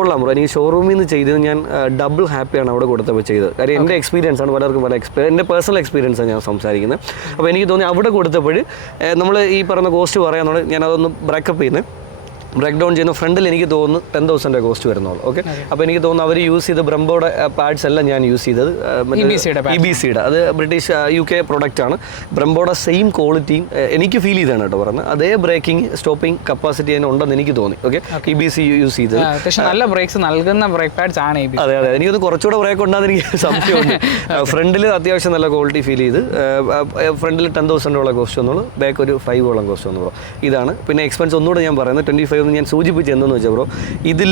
കൊള്ളാം ബ്രോ, എനിക്ക് ഷോറൂമിൽ നിന്ന് ചെയ്തത് ഞാൻ ഡബിൾ ഹാപ്പിയാണ് അവിടെ കൊടുത്തപ്പോൾ ചെയ്തത്. കാര്യം എൻ്റെ എക്സ്പീരിയൻസ് ആണ്, പലർക്കും പല എൻ്റെ പേഴ്സണൽ എക്സ്പീരിയൻസാണ് ഞാൻ സംസാരിക്കുന്നത്. അപ്പോൾ എനിക്ക് തോന്നി അവിടെ കൊടുത്തപ്പോൾ നമ്മൾ ഈ പറഞ്ഞ കോസ്റ്റ് പറയാന്നുള്ളത് ഞാൻ അതൊന്ന് ബ്രേക്കപ്പ് ചെയ്യുന്നത്, ബ്രേക്ക് ഡൗൺ ചെയ്യുന്ന ഫ്രണ്ടിൽ എനിക്ക് തോന്നുന്നു 10,000 കോസ്റ്റ് വരുന്നുള്ളൂ. ഓക്കെ, അപ്പോൾ എനിക്ക് തോന്നുന്നു അവർ യൂസ് ചെയ്ത ബ്രംബോയുടെ പാഡ്സ് എല്ലാം ഞാൻ യൂസ് ചെയ്തത് EBCയുടെ, അത് ബ്രിട്ടീഷ് UK പ്രൊഡക്റ്റാണ്. ബ്രംബോയുടെ സെയിം ക്വാളിറ്റിയും എനിക്ക് ഫീൽ ചെയ്താണ് കേട്ടോ പറഞ്ഞത്. അതേ ബ്രേക്കിംഗ് സ്റ്റോപ്പിംഗ് കപ്പാസിറ്റി അതിന് ഉണ്ടെന്ന് എനിക്ക് തോന്നി. ഓക്കെ, EBC യൂസ് ചെയ്തത് നല്ല ബ്രേക്സ് നൽകുന്ന ബ്രേക്ക് പാഡ്സ് ആണ്. അതെ, എനിക്കൊന്ന് കുറച്ചുകൂടെ ബ്രേക്ക് ഉണ്ടാകുന്ന എനിക്ക് സംശയമുണ്ട്. ഫ്രണ്ടിൽ അത്യാവശ്യം നല്ല ക്വാളിറ്റി ഫീൽ ചെയ്ത്, ഫ്രണ്ടിൽ 10,000 കോസ്റ്റ് വന്നുള്ളൂ, ബാക്ക് ഒരു 5 കോസ്റ്റ് വന്നുള്ളൂ. ഇതാണ്. പിന്നെ എക്സ്പെൻസ് ഒന്നുകൂടെ ഞാൻ പറയുന്നത് 25 ഞാൻ സൂചിപ്പിച്ച് എന്തെന്ന് വെച്ചാൽ ബ്രോ, ഇതിൽ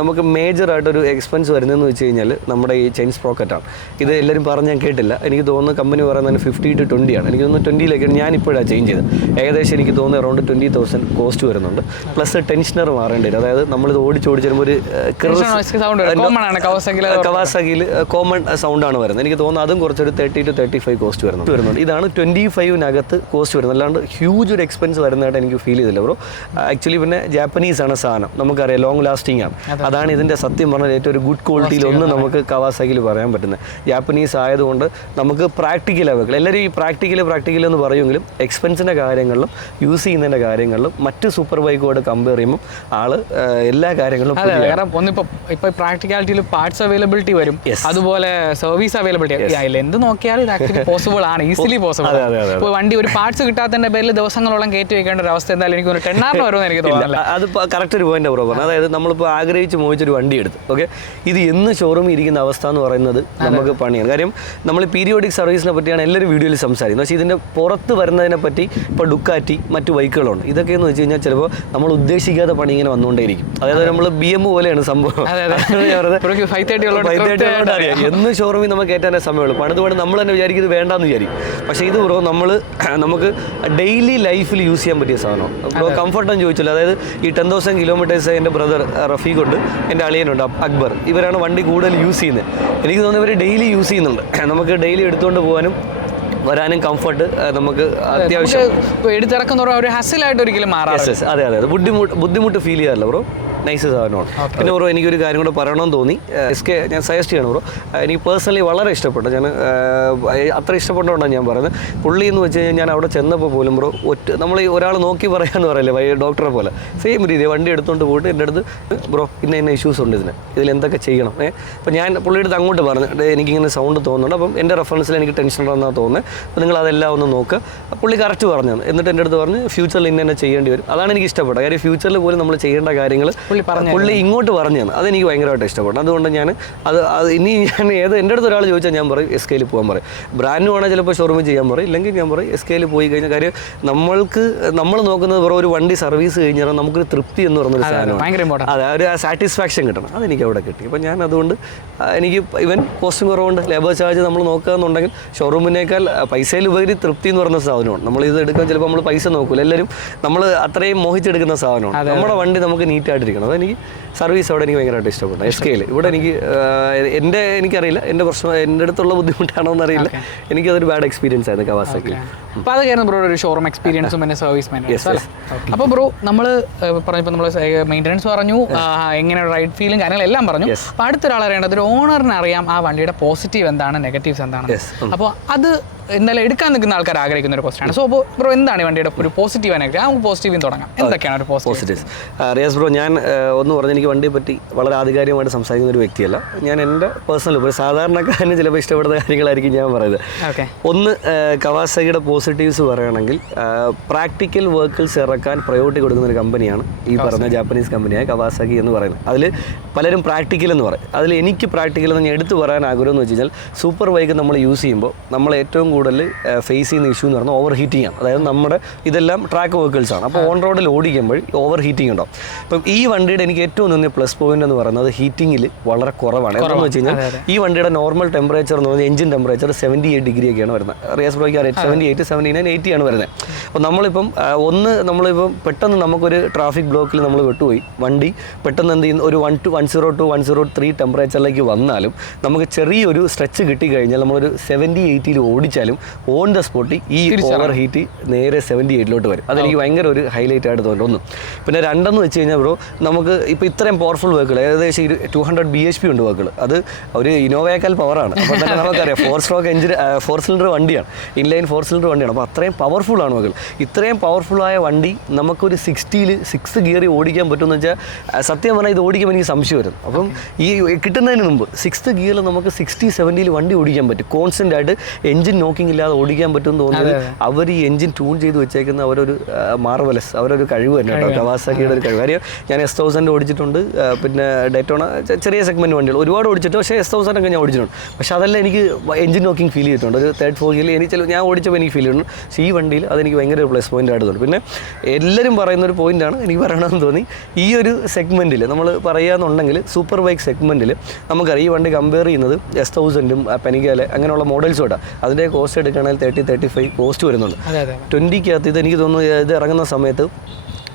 നമുക്ക് മേജറായിട്ടൊരു എക്സ്പെൻസ് വരുന്നതെന്ന് വെച്ച് കഴിഞ്ഞാൽ നമ്മുടെ ഈ ചെയിൻ സ്പ്രോക്കറ്റാണ്. ഇത് എല്ലാവരും പറഞ്ഞ് ഞാൻ കേട്ടില്ല. എനിക്ക് തോന്നുന്നു കമ്പനി പറയുന്നതിന് 50 to 20 ആണ്. എനിക്ക് തോന്നുന്നു 20 ഞാൻ ഇപ്പോഴാണ് ചേഞ്ച് ചെയ്തത്. ഏകദേശം എനിക്ക് തോന്നുന്നു അറൗണ്ട് 20,000 കോസ്റ്റ് വരുന്നുണ്ട്. പ്ലസ് ടെൻഷനർ മാറേണ്ടി വരും. അതായത് നമ്മളിത് ഓടിച്ച് വരുമ്പോൾ ഒരു കവാസാക്കിയിൽ കോമൺ സൗണ്ടാണ് വരുന്നത്. എനിക്ക് തോന്നുന്നു അതും കുറച്ചൊരു 30 to 35 കോസ്റ്റ് വരുന്നുണ്ട്. ഇതാണ് 25-നകത്ത് കോസ്റ്റ് വരുന്നത്. അല്ലാണ്ട് ഹ്യൂജ് ഒരു എക്സ്പെൻസ് വരുന്നതായിട്ട് എനിക്ക് ഫീൽ ചെയ്തില്ല ബ്രോ. ആക്ച്വലി പിന്നെ ജാപ്പനീസ് ആണ് സാധനം, നമുക്കറിയാം ലോങ് ലാസ്റ്റിംഗ് ആണ്. അതാണ് ഇതിൻ്റെ സത്യം പറഞ്ഞാൽ ഏറ്റവും ഒരു ഗുഡ് ക്വാളിറ്റിയിൽ ഒന്ന് നമുക്ക് കവാസാക്കിയിൽ പറയാൻ പറ്റുന്നത്. ജാപ്പനീസ് ആയതുകൊണ്ട് നമുക്ക് പ്രാക്ടിക്കലാണ് വെക്കുക. എല്ലാവരും ഈ പ്രാക്ടിക്കൽ എന്ന് പറയുമെങ്കിലും എക്സ്പെൻസിൻ്റെ കാര്യങ്ങളിലും യൂസ് ചെയ്യുന്നതിൻ്റെ കാര്യങ്ങളിലും മറ്റ് സൂപ്പർ ബൈക്കുമായിട്ട് കമ്പയർ ചെയ്യുമ്പോൾ ആള് എല്ലാ കാര്യങ്ങളിലും ഇപ്പോൾ പ്രാക്ടിക്കാലിറ്റിയിൽ പാർട്സ് അവൈലബിലിറ്റി വരും, അതുപോലെ സർവീസ് അവൈലബിലിറ്റി എന്ത് നോക്കിയാലും ഇത് ആക്ച്വലി പോസിബിൾ ആണ്, ഈസിലി പോസിബിൾ. ഇപ്പോൾ വണ്ടി ഒരു പാർട്സ് കിട്ടാത്തതിൻ്റെ പേരിൽ ദിവസങ്ങളോളം കയറ്റി വെക്കേണ്ട ഒരു അവസ്ഥ എന്തായാലും എനിക്ക് 10,000 വരുമെന്ന് എനിക്ക് തോന്നുന്നില്ല. അത് കറക്റ്റ് ഒരു പോയിന്റ് ബ്രോ പറഞ്ഞു. അതായത് നമ്മളിപ്പോൾ ആഗ്രഹിച്ച് മോഹിച്ചൊരു വണ്ടി എടുത്തു, ഓക്കെ, ഇത് എന്ന് ഷോറൂമിൽ ഇരിക്കുന്ന അവസ്ഥ എന്ന് പറയുന്നത് നമുക്ക് പണിയാണ്. കാര്യം നമ്മൾ പീരിയോഡിക് സർവീസിനെ പറ്റിയാണ് എല്ലാവരും വീഡിയോയിൽ സംസാരിക്കുന്നത്. പക്ഷേ ഇതിൻ്റെ പുറത്ത് വരുന്നതിനെ പറ്റി ഇപ്പോൾ ഡുക്കാറ്റി മറ്റു ബൈക്കുകളുണ്ട്. ഇതൊക്കെയെന്ന് വെച്ച് കഴിഞ്ഞാൽ ചിലപ്പോൾ നമ്മൾ ഉദ്ദേശിക്കാത്ത പണി ഇങ്ങനെ വന്നുകൊണ്ടേയിരിക്കും. അതായത് നമ്മൾ BM പോലെയാണ് സംഭവം. അറിയാം എന്ന് ഷോറൂമിൽ നമുക്ക് കയറ്റാനേ സമയമുള്ളൂ. പണിത് നമ്മൾ തന്നെ വിചാരിക്കുന്നത് വേണ്ടാന്ന് വിചാരിക്കും. പക്ഷേ ഇത് ബ്രോ നമുക്ക് ഡെയിലി ലൈഫിൽ യൂസ് ചെയ്യാൻ പറ്റിയ സാധനമാണ് ബ്രോ. കംഫർട്ട് എന്ന് ചോദിച്ചില്ല. അതായത് ഈ 10,000 കിലോമീറ്റേഴ്സ് എൻ്റെ ബ്രദർ റഫീഖുണ്ട്, എൻ്റെ അളിയനുണ്ട് അക്ബർ, ഇവരാണ് വണ്ടി കൂടുതൽ യൂസ് ചെയ്യുന്നത്. എനിക്ക് തോന്നുന്നു ഇവർ ഡെയിലി യൂസ് ചെയ്യുന്നുണ്ട്. നമുക്ക് ഡെയിലി എടുത്തുകൊണ്ട് പോകാനും വരാനും കംഫർട്ട് നമുക്ക് അത്യാവശ്യം എടുത്തിറക്കുന്ന ഒരു ഹസിലായിട്ട് ഒരിക്കലും മാറാം. അതെ അതെ, ബുദ്ധിമുട്ട് ഫീൽ ചെയ്യാറില്ല ബ്രോ. നൈസ് സാധനമാണ്. പിന്നെ ബ്രോ എനിക്കൊരു കാര്യം കൂടെ പറയണമെന്ന് തോന്നി. SK ഞാൻ സജസ്റ്റ് ചെയ്യണം ബ്രോ. എനിക്ക് പേഴ്സണലി വളരെ ഇഷ്ടപ്പെട്ടു. ഞാൻ അത്ര ഇഷ്ടപ്പെട്ടുകൊണ്ടാണ് ഞാൻ പറയുന്നത്. പുള്ളി എന്ന് വെച്ച് കഴിഞ്ഞാൽ ഞാൻ അവിടെ ചെന്നപ്പോൾ പോലും ബ്രോ നമ്മൾ ഒരാൾ നോക്കി പറയാമെന്ന് പറയില്ലേ ഡോക്ടറെ പോലെ, സെയിം രീതി വണ്ടി എടുത്തുകൊണ്ട് പോയിട്ട് എൻ്റെ അടുത്ത് ബ്രോ ഇന്ന ഇഷ്യൂസ് ഉണ്ട് ഇതിൽ എന്തൊക്കെ ചെയ്യണം. അപ്പോൾ ഞാൻ പുള്ളിയുടെ അടുത്ത് അങ്ങോട്ട് പറഞ്ഞു എനിക്കിങ്ങനെ സൗണ്ട് തോന്നുന്നുണ്ട്, അപ്പം എൻ്റെ റെഫറൻസിൽ എനിക്ക് ടെൻഷൻ ഉണ്ടെന്നാണ് തോന്നുന്നത്, അപ്പോൾ നിങ്ങൾ അതെല്ലാം ഒന്ന് നോക്കുക. പുള്ളി കറക്റ്റ് പറഞ്ഞു. എന്നിട്ട് എൻ്റെ അടുത്ത് പറഞ്ഞ് ഫ്യൂച്ചറിൽ ഇന്നെ ചെയ്യേണ്ടി വരും. അതാണ് എനിക്ക് ഇഷ്ടപ്പെട്ടത്. കാര്യം ഫ്യൂച്ചറിൽ പോലും നമ്മൾ ചെയ്യേണ്ട കാര്യങ്ങൾ പുള്ളി ഇങ്ങോട്ട് പറഞ്ഞു തന്നു. അതെനിക്ക് ഭയങ്കരമായിട്ട് ഇഷ്ടപ്പെട്ടു. അതുകൊണ്ട് ഞാൻ ഇനി ഞാൻ എൻ്റെ അടുത്ത് ഒരാൾ ചോദിച്ചാൽ ഞാൻ പറയും SKയിൽ പോകാൻ പറയും. ബ്രാൻഡ് വേണമെങ്കിൽ ചിലപ്പോൾ ഷോറൂമിൽ ചെയ്യാൻ പറയും, ഇല്ലെങ്കിൽ ഞാൻ പറയും SKയിൽ പോയി കഴിഞ്ഞാൽ. കാര്യം നമ്മൾ നോക്കുന്നത് വേറെ ഒരു വണ്ടി സർവീസ് കഴിഞ്ഞാൽ നമുക്കൊരു തൃപ്തി എന്ന് പറയുന്നൊരു സാധനമാണ്. അതെ, ഒരു സാറ്റിസ്ഫാക്ഷൻ കിട്ടണം. അതെനിക്ക് അവിടെ കിട്ടി. അപ്പോൾ ഞാൻ അതുകൊണ്ട് എനിക്ക് ഇവൻ കോസ്റ്റും കുറവുണ്ട്, ലേബർ ചാർജ് നമ്മൾ നോക്കുകയെന്നുണ്ടെങ്കിൽ ഷോറൂമിനേക്കാൾ പൈസയിലുപരി തൃപ്തി എന്ന് പറയുന്ന സാധനമാണ്. നമ്മളിത് എടുക്കാൻ ചിലപ്പോൾ നമ്മൾ പൈസ നോക്കില്ല, എല്ലാവരും നമ്മൾ അത്രയും മോഹിച്ചെടുക്കുന്ന സാധനമാണ്. നമ്മുടെ വണ്ടി നമുക്ക് നീറ്റായിട്ടിരിക്കണം. അതെനിക്ക് സർവീസ് അവിടെ എനിക്ക് ഭയങ്കരമായിട്ട് ഇഷ്ടപ്പെട്ടു. SKയിൽ ഇവിടെ എനിക്കറിയില്ല, എൻ്റെ പ്രശ്നം എൻ്റെ അടുത്തുള്ള ബുദ്ധിമുട്ടാണോ എന്നറിയില്ല, എനിക്കതൊരു ബാഡ് എക്സ്പീരിയൻസ് ആയിരുന്നു കവാസാക്കി. അപ്പോൾ അതൊക്കെയായിരുന്നു ബ്രോ ഒരു ഷോറൂം എക്സ്പീരിയൻസും പിന്നെ സർവീസ് മെയിൻ്റെനൻസ്. അപ്പോൾ ബ്രോ നമ്മൾ പറഞ്ഞപ്പോൾ നമ്മൾ മെയിൻ്റെനൻസ് പറഞ്ഞു, എങ്ങനെ റൈഡ് ഫീലും കാര്യങ്ങളെല്ലാം പറഞ്ഞു. അപ്പോൾ അടുത്തൊരാൾ അറിയേണ്ടത് ഒരു ഓണറിന് അറിയാം ആ വണ്ടിയുടെ പോസിറ്റീവ് എന്താണ് നെഗറ്റീവ്സ് എന്താണ്. അപ്പോൾ അത് എന്തായാലും എടുക്കാൻ നിൽക്കുന്ന ആൾക്കാർ ആഗ്രഹിക്കുന്ന ഒരു ക്വസ്റ്റ്യൻ ആണ്. സോ അപ്പോൾ ബ്രോ എന്താണ് ഈ വണ്ടിയുടെ ഒരു പോസിറ്റീവ് നെഗറ്റീവ്? നമുക്ക് പോസിറ്റീവിൽ തുടങ്ങാം. എന്തൊക്കെയാണ് ഒരു പോസിറ്റീവ്സ്? റിയാസ് ബ്രോ, ഞാൻ ഒന്ന് പറഞ്ഞ് എനിക്ക് വണ്ടിയെ പറ്റി വളരെ ആധികാരികമായിട്ട് സംസാരിക്കുന്ന ഒരു വ്യക്തിയല്ല. ഞാൻ എൻ്റെ പേഴ്സണൽ ഒരു സാധാരണക്കാരന് ചിലപ്പോൾ ഇഷ്ടപ്പെടുന്ന കാര്യങ്ങളായിരിക്കും ഞാൻ പറയുന്നത്. ഒന്ന് കവാസാക്കിയുടെ പോസിറ്റീവ്സ് പറയുകയാണെങ്കിൽ പ്രാക്ടിക്കൽ വെഹിക്കിൾസ് ഇറക്കാൻ പ്രയോറിറ്റി കൊടുക്കുന്ന ഒരു കമ്പനിയാണ് ഈ പറഞ്ഞ ജാപ്പനീസ് കമ്പനിയായ കവാസാക്കി എന്ന് പറയുന്നത്. അതിൽ പലരും പ്രാക്ടിക്കൽ എന്ന് പറയും. അതിൽ എനിക്ക് പ്രാക്ടിക്കൽ എന്ന് ഞാൻ എടുത്തു പറയാൻ ആഗ്രഹം എന്ന് വെച്ച് കഴിഞ്ഞാൽ സൂപ്പർ ബൈക്ക് നമ്മൾ യൂസ് ചെയ്യുമ്പോൾ നമ്മൾ ഏറ്റവും കൂടുതൽ ഫേസ് ചെയ്യുന്ന ഇഷ്യൂ എന്ന് പറഞ്ഞാൽ ഓവർ ഹീറ്റിംഗ് ആണ്. അതായത് നമ്മുടെ ഇതെല്ലാം ട്രാക്ക് വെഹിക്കിൾസ് ആണ്. അപ്പോൾ ഓൺ റോഡിൽ ഓടിക്കുമ്പോൾ ഓവർ ഹീറ്റിംഗ് ഉണ്ടാവും. അപ്പം ഈ വണ്ടിയുടെ എനിക്ക് ഏറ്റവും തോന്നിയ പ്ലസ് പോയിന്റ് എന്ന് പറയുന്നത് ഹീറ്റിംഗിൽ വളരെ കുറവാണ്. എന്താണെന്ന് വെച്ച് കഴിഞ്ഞാൽ ഈ വണ്ടിയുടെ നോർമൽ ടെമ്പറേച്ചർ എന്ന് പറഞ്ഞാൽ എഞ്ചിൻ ടെമ്പറേച്ചർ 78 ഡിഗ്രിയൊക്കെയാണ് വരുന്നത്. റിയാസ് ബ്രോയ്ക്ക് 78, 79, 80 ആണ് വരുന്നത്. അപ്പോൾ നമ്മളിപ്പം പെട്ടെന്ന് നമുക്കൊരു ട്രാഫിക് ബ്ലോക്കിൽ നമ്മൾ വിട്ടുപോയി, വണ്ടി പെട്ടെന്ന് എന്ത് ചെയ്യുന്നു, ഒരു 102, 103 ടെമ്പറേച്ചറിലേക്ക് വന്നാലും നമുക്ക് ചെറിയൊരു സ്ട്രെച്ച് കിട്ടിക്കഴിഞ്ഞാൽ നമ്മളൊരു 70-80 ഓടിച്ചാലും ഓൺ ദ സ്പോട്ടിൽ ഈ ഓവർ ഹീറ്റ് നേരെ 78 വരും. അതെനിക്ക് ഭയങ്കര ഒരു ഹൈലൈറ്റ് ആയിട്ട് തോന്നുന്നു. ഒന്ന് പിന്നെ രണ്ടെന്ന് വെച്ച് കഴിഞ്ഞാൽ ബ്രോ, നമുക്ക് ഇപ്പോൾ ഇത്രയും പവർഫുൾ വെഹിക്കിൾ ഏകദേശം 200 bhp ഉണ്ട് വെഹിക്കിൾ. അത് ഒരു ഇന്നോവയേക്കാൾ പവറാണ്. അപ്പോൾ തന്നെ നമുക്കറിയാം 4 സ്ട്രോക്ക് എഞ്ചിൻ 4 സിലിണ്ടർ വണ്ടിയാണ്, ഇൻലൈൻ 4 സിലിണ്ടർ വണ്ടിയാണ്. അപ്പോൾ അത്രയും പവർഫുള്ളാണ് വെഹിക്കിൾ. ഇത്രയും പവർഫുള്ളായ വണ്ടി നമുക്കൊരു 60-ൽ 6 ഗിയറിൽ ഓടിക്കാൻ പറ്റുമെന്ന് വെച്ചാൽ സത്യം പറഞ്ഞാൽ ഇത് ഓടിക്കുമ്പോൾ എനിക്ക് സംശയം വരും. അപ്പം ഈ കിട്ടുന്നതിന് മുമ്പ് 6th ഗിയറിൽ നമുക്ക് 60-70 വണ്ടി ഓടിക്കാൻ പറ്റും. കോൺസ്റ്റൻ്റ് ആയിട്ട് എഞ്ചിൻ നോക്കിംഗ് ഇല്ലാതെ ഓടിക്കാൻ പറ്റുമെന്ന് തോന്നുന്നത് അവർ ഈ എഞ്ചിൻ ട്യൂൺ ചെയ്ത് വെച്ചേക്കുന്ന അവരൊരു മാർവലസ്, അവരൊരു കഴിവ് തന്നെ കേട്ടോ, കവാസാക്കിയുടെ ഒരു കഴിവ്. കാര്യം ഞാൻ S1000 ഓടിച്ചിട്ടുണ്ട്, പിന്നെ ഡെറ്റോണ ചെറിയ സെഗ്മെൻറ്റ് വണ്ടികൾ ഒരുപാട് ഓടിച്ചിട്ട്, പക്ഷേ S1000 ഒക്കെ ഞാൻ ഓടിച്ചിട്ടുണ്ട്. പക്ഷേ അതെല്ലാം എനിക്ക് എഞ്ചിൻ നോക്കിംഗ് ഫീൽ ചെയ്തിട്ടുണ്ട്. ഒരു 3rd, 4th ഗിയറിൽ എനിക്ക് ഞാൻ ഓടിച്ചപ്പോൾ എനിക്ക് ഫീൽ ചെയ്തിട്ടുണ്ട്. പക്ഷേ ഈ വണ്ടിയിൽ അതെനിക്ക് ഭയങ്കര പ്ലസ് പോയിൻ്റ് ആയിട്ട് തോന്നി. പിന്നെ എല്ലാവരും പറയുന്നൊരു പോയിൻ്റാണ് എനിക്ക് പറയണമെന്ന് തോന്നി. ഈ ഒരു സെഗ്മെൻറ്റിൽ നമ്മൾ പറയുകയെന്നുണ്ടെങ്കിൽ സൂപ്പർ ബൈക്ക് സെഗ്മെൻറ്റിൽ നമുക്കറിയാം ഈ വണ്ടി കമ്പയർ ചെയ്യുന്നത് S1000-ഉം പെനിഗാലെ അങ്ങനെയുള്ള മോഡൽസും ഇടാം. അതിൻ്റെ കോസ്റ്റ് എടുക്കുകയാണെങ്കിൽ 30-35 കോസ്റ്റ് വരുന്നുണ്ട്. 20-കകത്ത് ഇത് എനിക്ക് തോന്നുന്നു ഇത് ഇറങ്ങുന്ന സമയത്ത്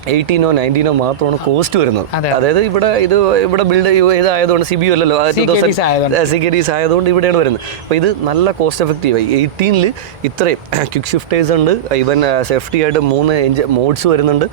18 or 19 മാത്രമാണ് കോസ്റ്റ് വരുന്നത്. അതായത് ഇവിടെ ബിൽഡ് ഇതായതുകൊണ്ട് CBU അല്ലല്ലോ, സിഗരീസ് ആയതുകൊണ്ട് ഇവിടെയാണ് വരുന്നത്. അപ്പോൾ ഇത് നല്ല കോസ്റ്റ് എഫക്റ്റീവായി. 18-ൽ ഇത്രയും ക്വിക്ക് ഷിഫ്റ്റേഴ്സ് ഉണ്ട്, ഈവൻ സേഫ്റ്റി ആയിട്ട് 3 മോഡ്സ് വരുന്നുണ്ട്.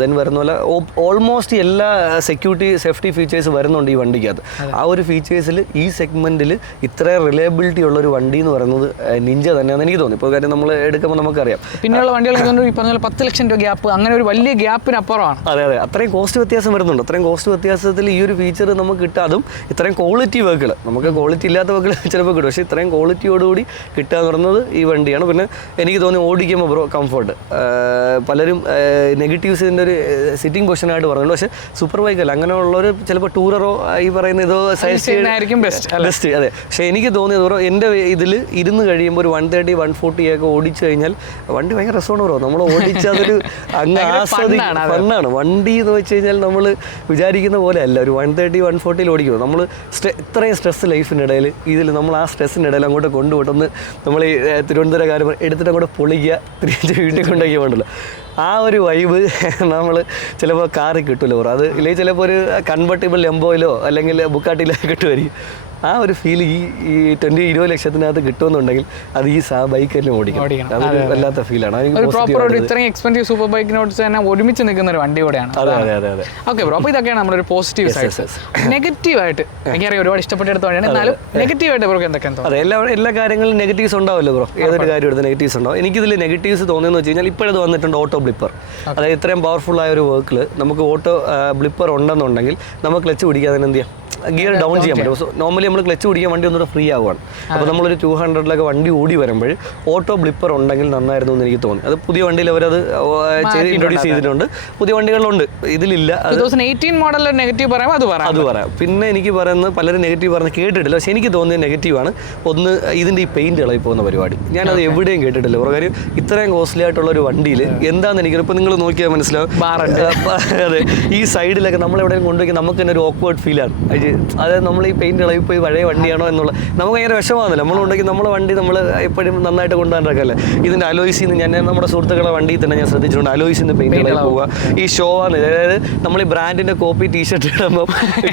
ദെൻ വരുന്ന പോലെ ഓൾമോസ്റ്റ് എല്ലാ സേഫ്റ്റി ഫീച്ചേഴ്സ് വരുന്നുണ്ട് ഈ വണ്ടിക്കകത്ത്. ആ ഒരു ഫീച്ചേഴ്സിൽ ഈ സെഗ്മെൻറ്റിൽ ഇത്രയും റിലയബിലിറ്റി ഉള്ളൊരു വണ്ടി എന്ന് പറയുന്നത് നിഞ്ച തന്നെയാണെന്ന് എനിക്ക് തോന്നി. ഇപ്പോൾ കാര്യം നമ്മൾ എടുക്കുമ്പോൾ നമുക്കറിയാം പിന്നെയുള്ള വണ്ടികൾ ഈ പറഞ്ഞ 10 ലക്ഷം രൂപ ഗ്യാപ്പ്, അങ്ങനെ ഒരു വലിയ ഗ്യാപ്പിന് അപ്പുറമാണ്. അതെ അതെ, അത്രയും കോസ്റ്റ് വ്യത്യാസം വരുന്നുണ്ട്. അത്രയും കോസ്റ്റ് വ്യത്യാസത്തിൽ ഈ ഒരു ഫീച്ചർ നമുക്ക് കിട്ടുക, അതും ഇത്രയും ക്വാളിറ്റി വെഹിക്കിൾ. നമുക്ക് ക്വാളിറ്റി ഇല്ലാത്ത വെഹിക്കിൾ ചിലപ്പോൾ കിട്ടും, പക്ഷേ ഇത്രയും ക്വാളിറ്റിയോടുകൂടി കിട്ടുക എന്ന് പറയുന്നത് ഈ വണ്ടിയാണ്. പിന്നെ എനിക്ക് തോന്നി ഓടിക്കുമ്പോൾ ബ്രോ കംഫർട്ട്. പലരും നെഗറ്റീവ്സ് ഇതിൻ്റെ ഒരു സിറ്റിംഗ് പൊസിഷനായിട്ട് പറഞ്ഞിട്ടുണ്ട്, പക്ഷേ സൂപ്പർ ബൈക്കല്ല. അങ്ങനെയുള്ളവർ ചിലപ്പോൾ ടൂററോ ഈ പറയുന്ന ഇതോ ബെസ്റ്റ്. അതെ, പക്ഷേ എനിക്ക് തോന്നിയത് ബ്രോ എൻ്റെ ഇതിൽ ഇരുന്ന് കഴിയുമ്പോൾ ഒരു 130, 140 ഒക്കെ ഓടിച്ചു കഴിഞ്ഞാൽ വണ്ടി ഭയങ്കര രസമാണ് ബ്രോ. നമ്മൾ ഓടിച്ചതൊരു അങ്ങ് ഫണ്ണാണ് വണ്ടി എന്ന് വെച്ച് കഴിഞ്ഞാൽ. നമ്മൾ വിചാരിക്കുന്ന പോലെ അല്ല ഒരു 130, 140 ഓടിക്കുമ്പോൾ നമ്മൾ ഇത്രയും സ്ട്രെസ് ലൈഫിനിടയിൽ ഇതിൽ നമ്മൾ ആ സ്ട്രെസ്സിനിടയിൽ അങ്ങോട്ട് കൊണ്ടുപോയിട്ടൊന്ന് നമ്മൾ ഈ തിരുവനന്തപുരം കാര്യം എടുത്തിട്ട് അങ്ങോട്ട് പൊളിക്കുക, തിരിച്ച് വീട്ടിൽ കൊണ്ടുപോയി വേണ്ടല്ലോ. ആ ഒരു വൈബ് നമ്മൾ ചിലപ്പോൾ കാറിൽ കിട്ടുമല്ലോ ബ്രോ. അത് ഇല്ലെങ്കിൽ ചിലപ്പോൾ ഒരു കൺവെർട്ടിബിൾ ലെംബോയിലോ അല്ലെങ്കിൽ ബുക്കാട്ടിയിലോ കിട്ടുമായിരിക്കും. ആ ഒരു ഫീൽ ഈ 20-20 ലക്ഷത്തിനകത്ത് കിട്ടുമെന്നുണ്ടെങ്കിൽ അത് ഈ ബൈക്ക് തന്നെ ഓടിക്കണം. അതൊരു വല്ലാത്ത ഫീലാണ്. ഇത്രയും എക്സ്പെൻസീവ് സൂപ്പർ ബൈക്കിനോട് തന്നെ ഒരുമിച്ച് നിൽക്കുന്ന ഒരു വണ്ടി കൂടെയാണ്. അതെ അതെ അതെ അതെ. ഓക്കെ ബ്രോ, അപ്പോൾ ഇതൊക്കെയാണ് നമ്മുടെ ഒരു പോസിറ്റീവ് സൈഡ്. നെഗറ്റീവായിട്ട് എനിക്കറിയാം ഒരുപാട് ഇഷ്ടപ്പെട്ടെടുത്ത വണ്ടിയാണ്, എന്നാലും നെഗറ്റീവായിട്ട് ബ്രോ എന്തൊക്കെയാണ്? അതെ, എല്ലാ കാര്യങ്ങളിലും നെഗറ്റീവ്സ് ഉണ്ടാവുമല്ലോ ബ്രോ. ഏതൊരു കാര്യം എടുത്ത് നെഗറ്റീവ്സ് ഉണ്ടാവും. എനിക്കിതിൽ നെഗറ്റീവ്സ് തോന്നിയെന്ന് വെച്ച് കഴിഞ്ഞാൽ ഇപ്പോഴത് വന്നിട്ടുണ്ട് ഓട്ടോ ബ്ലിപ്പർ. അതായത് ഇത്രയും പവർഫുൾ ആയ ഒരു വർക്കിൽ നമുക്ക് ഓട്ടോ ബ്ലിപ്പർ ഉണ്ടെന്നുണ്ടെങ്കിൽ നമുക്ക് ക്ലച്ച് പിടിക്കാതെ എന്ത് ചെയ്യാം, ഗിയർ ഡൗൺ ചെയ്യാൻ പറ്റും. സോ നോർമലി നമ്മൾ ക്ലച്ച് പിടിക്കാൻ വണ്ടി ഒന്നുകൂടെ ഫ്രീ ആവുകയാണ്. അപ്പോൾ നമ്മളൊരു 200 വണ്ടി ഓടി വരുമ്പോൾ ഓട്ടോ ബ്ലിപ്പർ ഉണ്ടെങ്കിൽ നന്നായിരുന്നു എന്ന് എനിക്ക് തോന്നി. അത് പുതിയ വണ്ടിയിൽ അവരത് ഇൻട്രൊഡ്യൂസ് ചെയ്തിട്ടുണ്ട്, പുതിയ വണ്ടികളിലുണ്ട്, ഇതിലില്ല. 2018 മോഡലിൽ നെഗറ്റീവ് പറയാം, അത് പറയാം. പിന്നെ എനിക്ക് പറയുന്നത് പലരും നെഗറ്റീവ് പറഞ്ഞ് കേട്ടിട്ടില്ല, പക്ഷേ എനിക്ക് തോന്നിയ നെഗറ്റീവാണ് ഒന്ന് ഇതിൻ്റെ ഈ പെയിൻറ്റ് ഇളകി പോകുന്ന പരിപാടി. ഞാനത് എവിടെയും കേട്ടിട്ടില്ല. ഒരു കാര്യം ഇത്രയും കോസ്റ്റ്ലി ആയിട്ടുള്ള ഒരു വണ്ടിയിൽ എന്താണെന്ന് എനിക്ക് ഇപ്പോൾ നിങ്ങൾ നോക്കിയാൽ മനസ്സിലാവും. അതെ, ഈ സൈഡിലൊക്കെ നമ്മളെവിടെയും കൊണ്ടുപോയി നമുക്ക് തന്നെ ഒരു ഓക്വേർഡ് ഫീലാണ്. അതായത് നമ്മൾ ഈ പെയിൻറ്റ് ഇളകി പോയി പഴയ വണ്ടിയാണോ എന്നുള്ള നമുക്ക് ഭയങ്കര വിഷമാകുന്നില്ല. നമ്മളുണ്ടെങ്കിൽ നമ്മളെ വണ്ടി നമ്മൾ എപ്പോഴും നന്നായിട്ട് കൊണ്ടുപോകാനൊക്കെയല്ലേ. ഇതിൻ്റെ അലോയ്സിൽ നിന്ന് ഞാൻ നമ്മുടെ സുഹൃത്തുക്കളുടെ വണ്ടിയിൽ തന്നെ ഞാൻ ശ്രദ്ധിച്ചിട്ടുണ്ട്, അലോയ്സിൽ നിന്ന് പെയിൻറ്റ് ഇളകി പോവുക. ഈ ഷോ ആണ്, അതായത് നമ്മൾ ഈ ബ്രാൻഡിൻ്റെ കോപ്പി ടീഷർട്ട് ഇടുമ്പോൾ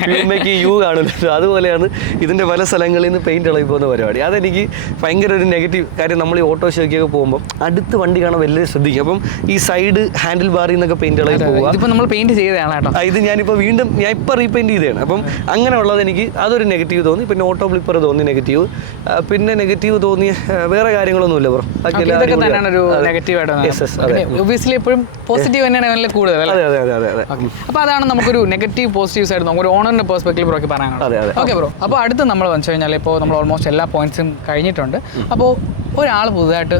പ്യൂമയ്ക്ക് യു കാണില്ല, അതുപോലെയാണ് ഇതിൻ്റെ പല സ്ഥലങ്ങളിൽ നിന്ന് പെയിൻറ്റ് ഇളകി പോകുന്ന പരിപാടി. അതെനിക്ക് ഭയങ്കര ഒരു നെഗറ്റീവ് കാര്യം. നമ്മൾ ഈ ഓട്ടോ ഷോയ്ക്കൊക്കെ പോകുമ്പോൾ അടുത്ത് വണ്ടി കാണാൻ വലിയ ശ്രദ്ധിക്കും. അപ്പം ഈ സൈഡ് ഹാൻഡിൽ ബാറിൽ നിന്നൊക്കെ പെയിൻറ്റ് ഇളകി പോവുക. ഇതിപ്പോൾ നമ്മൾ പെയിൻറ്റ് ചെയ്തതാണ് കേട്ടോ, ഇത് ഞാനിപ്പോൾ വീണ്ടും റീപെയിൻറ്റ് ചെയ്തതാണ്. അപ്പം അങ്ങനെയുള്ളത് എനിക്ക് അതൊരു നെഗറ്റീവ് തോന്നി. പിന്നെ ഓട്ടോ ബ്ലിപ്പർ തോന്നി നെഗറ്റീവ്. പിന്നെ നെഗറ്റീവ് തോന്നിയ വേറെ കാര്യങ്ങളൊന്നുമില്ല ബ്രോ. അപ്പോൾ അതാണ് നമുക്കൊരു നെഗറ്റീവ് പോസിറ്റീവ് സൈഡ് നമുക്ക് ഒരു ഓണറിന്റെ പെർസ്പെക്റ്റീവ് ബ്രോക്ക് പറയാനുള്ളത്. ഓക്കെ ബ്രോ, അപ്പോൾ അടുത്ത് നമ്മൾ വെച്ച് കഴിഞ്ഞാൽ ഇപ്പോൾ നമ്മൾ ഓൾമോസ്റ്റ് എല്ലാ പോയിന്റ്സും കഴിഞ്ഞിട്ടുണ്ട്. അപ്പോൾ ഒരാൾ പുതുതായിട്ട്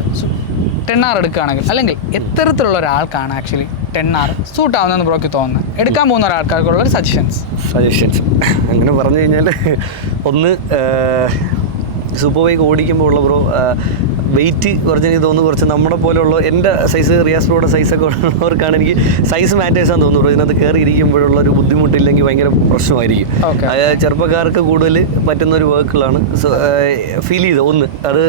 10R എടുക്കുകയാണെങ്കിൽ അല്ലെങ്കിൽ എത്തരത്തിലുള്ള ഒരാൾക്കാണ് ആക്ച്വലി 10R സൂട്ട് ആവുന്നതെന്ന് ബ്രോക്ക് തോന്നുന്നത്, എടുക്കാൻ പോകുന്ന ഒരാൾക്കാർക്കുള്ള ഒരു സജഷൻസ് അങ്ങനെ പറഞ്ഞു കഴിഞ്ഞാൽ ഒന്ന് സൂപ്പർ ബൈക്ക് ഓടിക്കുമ്പോൾ ഉള്ള ബ്രോ വെയിറ്റ് കുറച്ച് എനിക്ക് തോന്നുന്നു കുറച്ച് നമ്മുടെ പോലെയുള്ള എൻ്റെ സൈസ് റിയാസ് ബ്രോയുടെ സൈസൊക്കെ ഉള്ളവർക്കാണ് എനിക്ക് സൈസ് മാറ്റേഴ്സാന്ന് തോന്നുന്നു. ഇതിനകത്ത് കയറി ഇരിക്കുമ്പോഴുള്ള ഒരു ബുദ്ധിമുട്ടില്ലെങ്കിൽ ഭയങ്കര പ്രശ്നമായിരിക്കും. ചെറുപ്പക്കാർക്ക് കൂടുതൽ പറ്റുന്ന ഒരു വർക്കുകളാണ് ഫീൽ ചെയ്തത്. ഒന്ന് അത്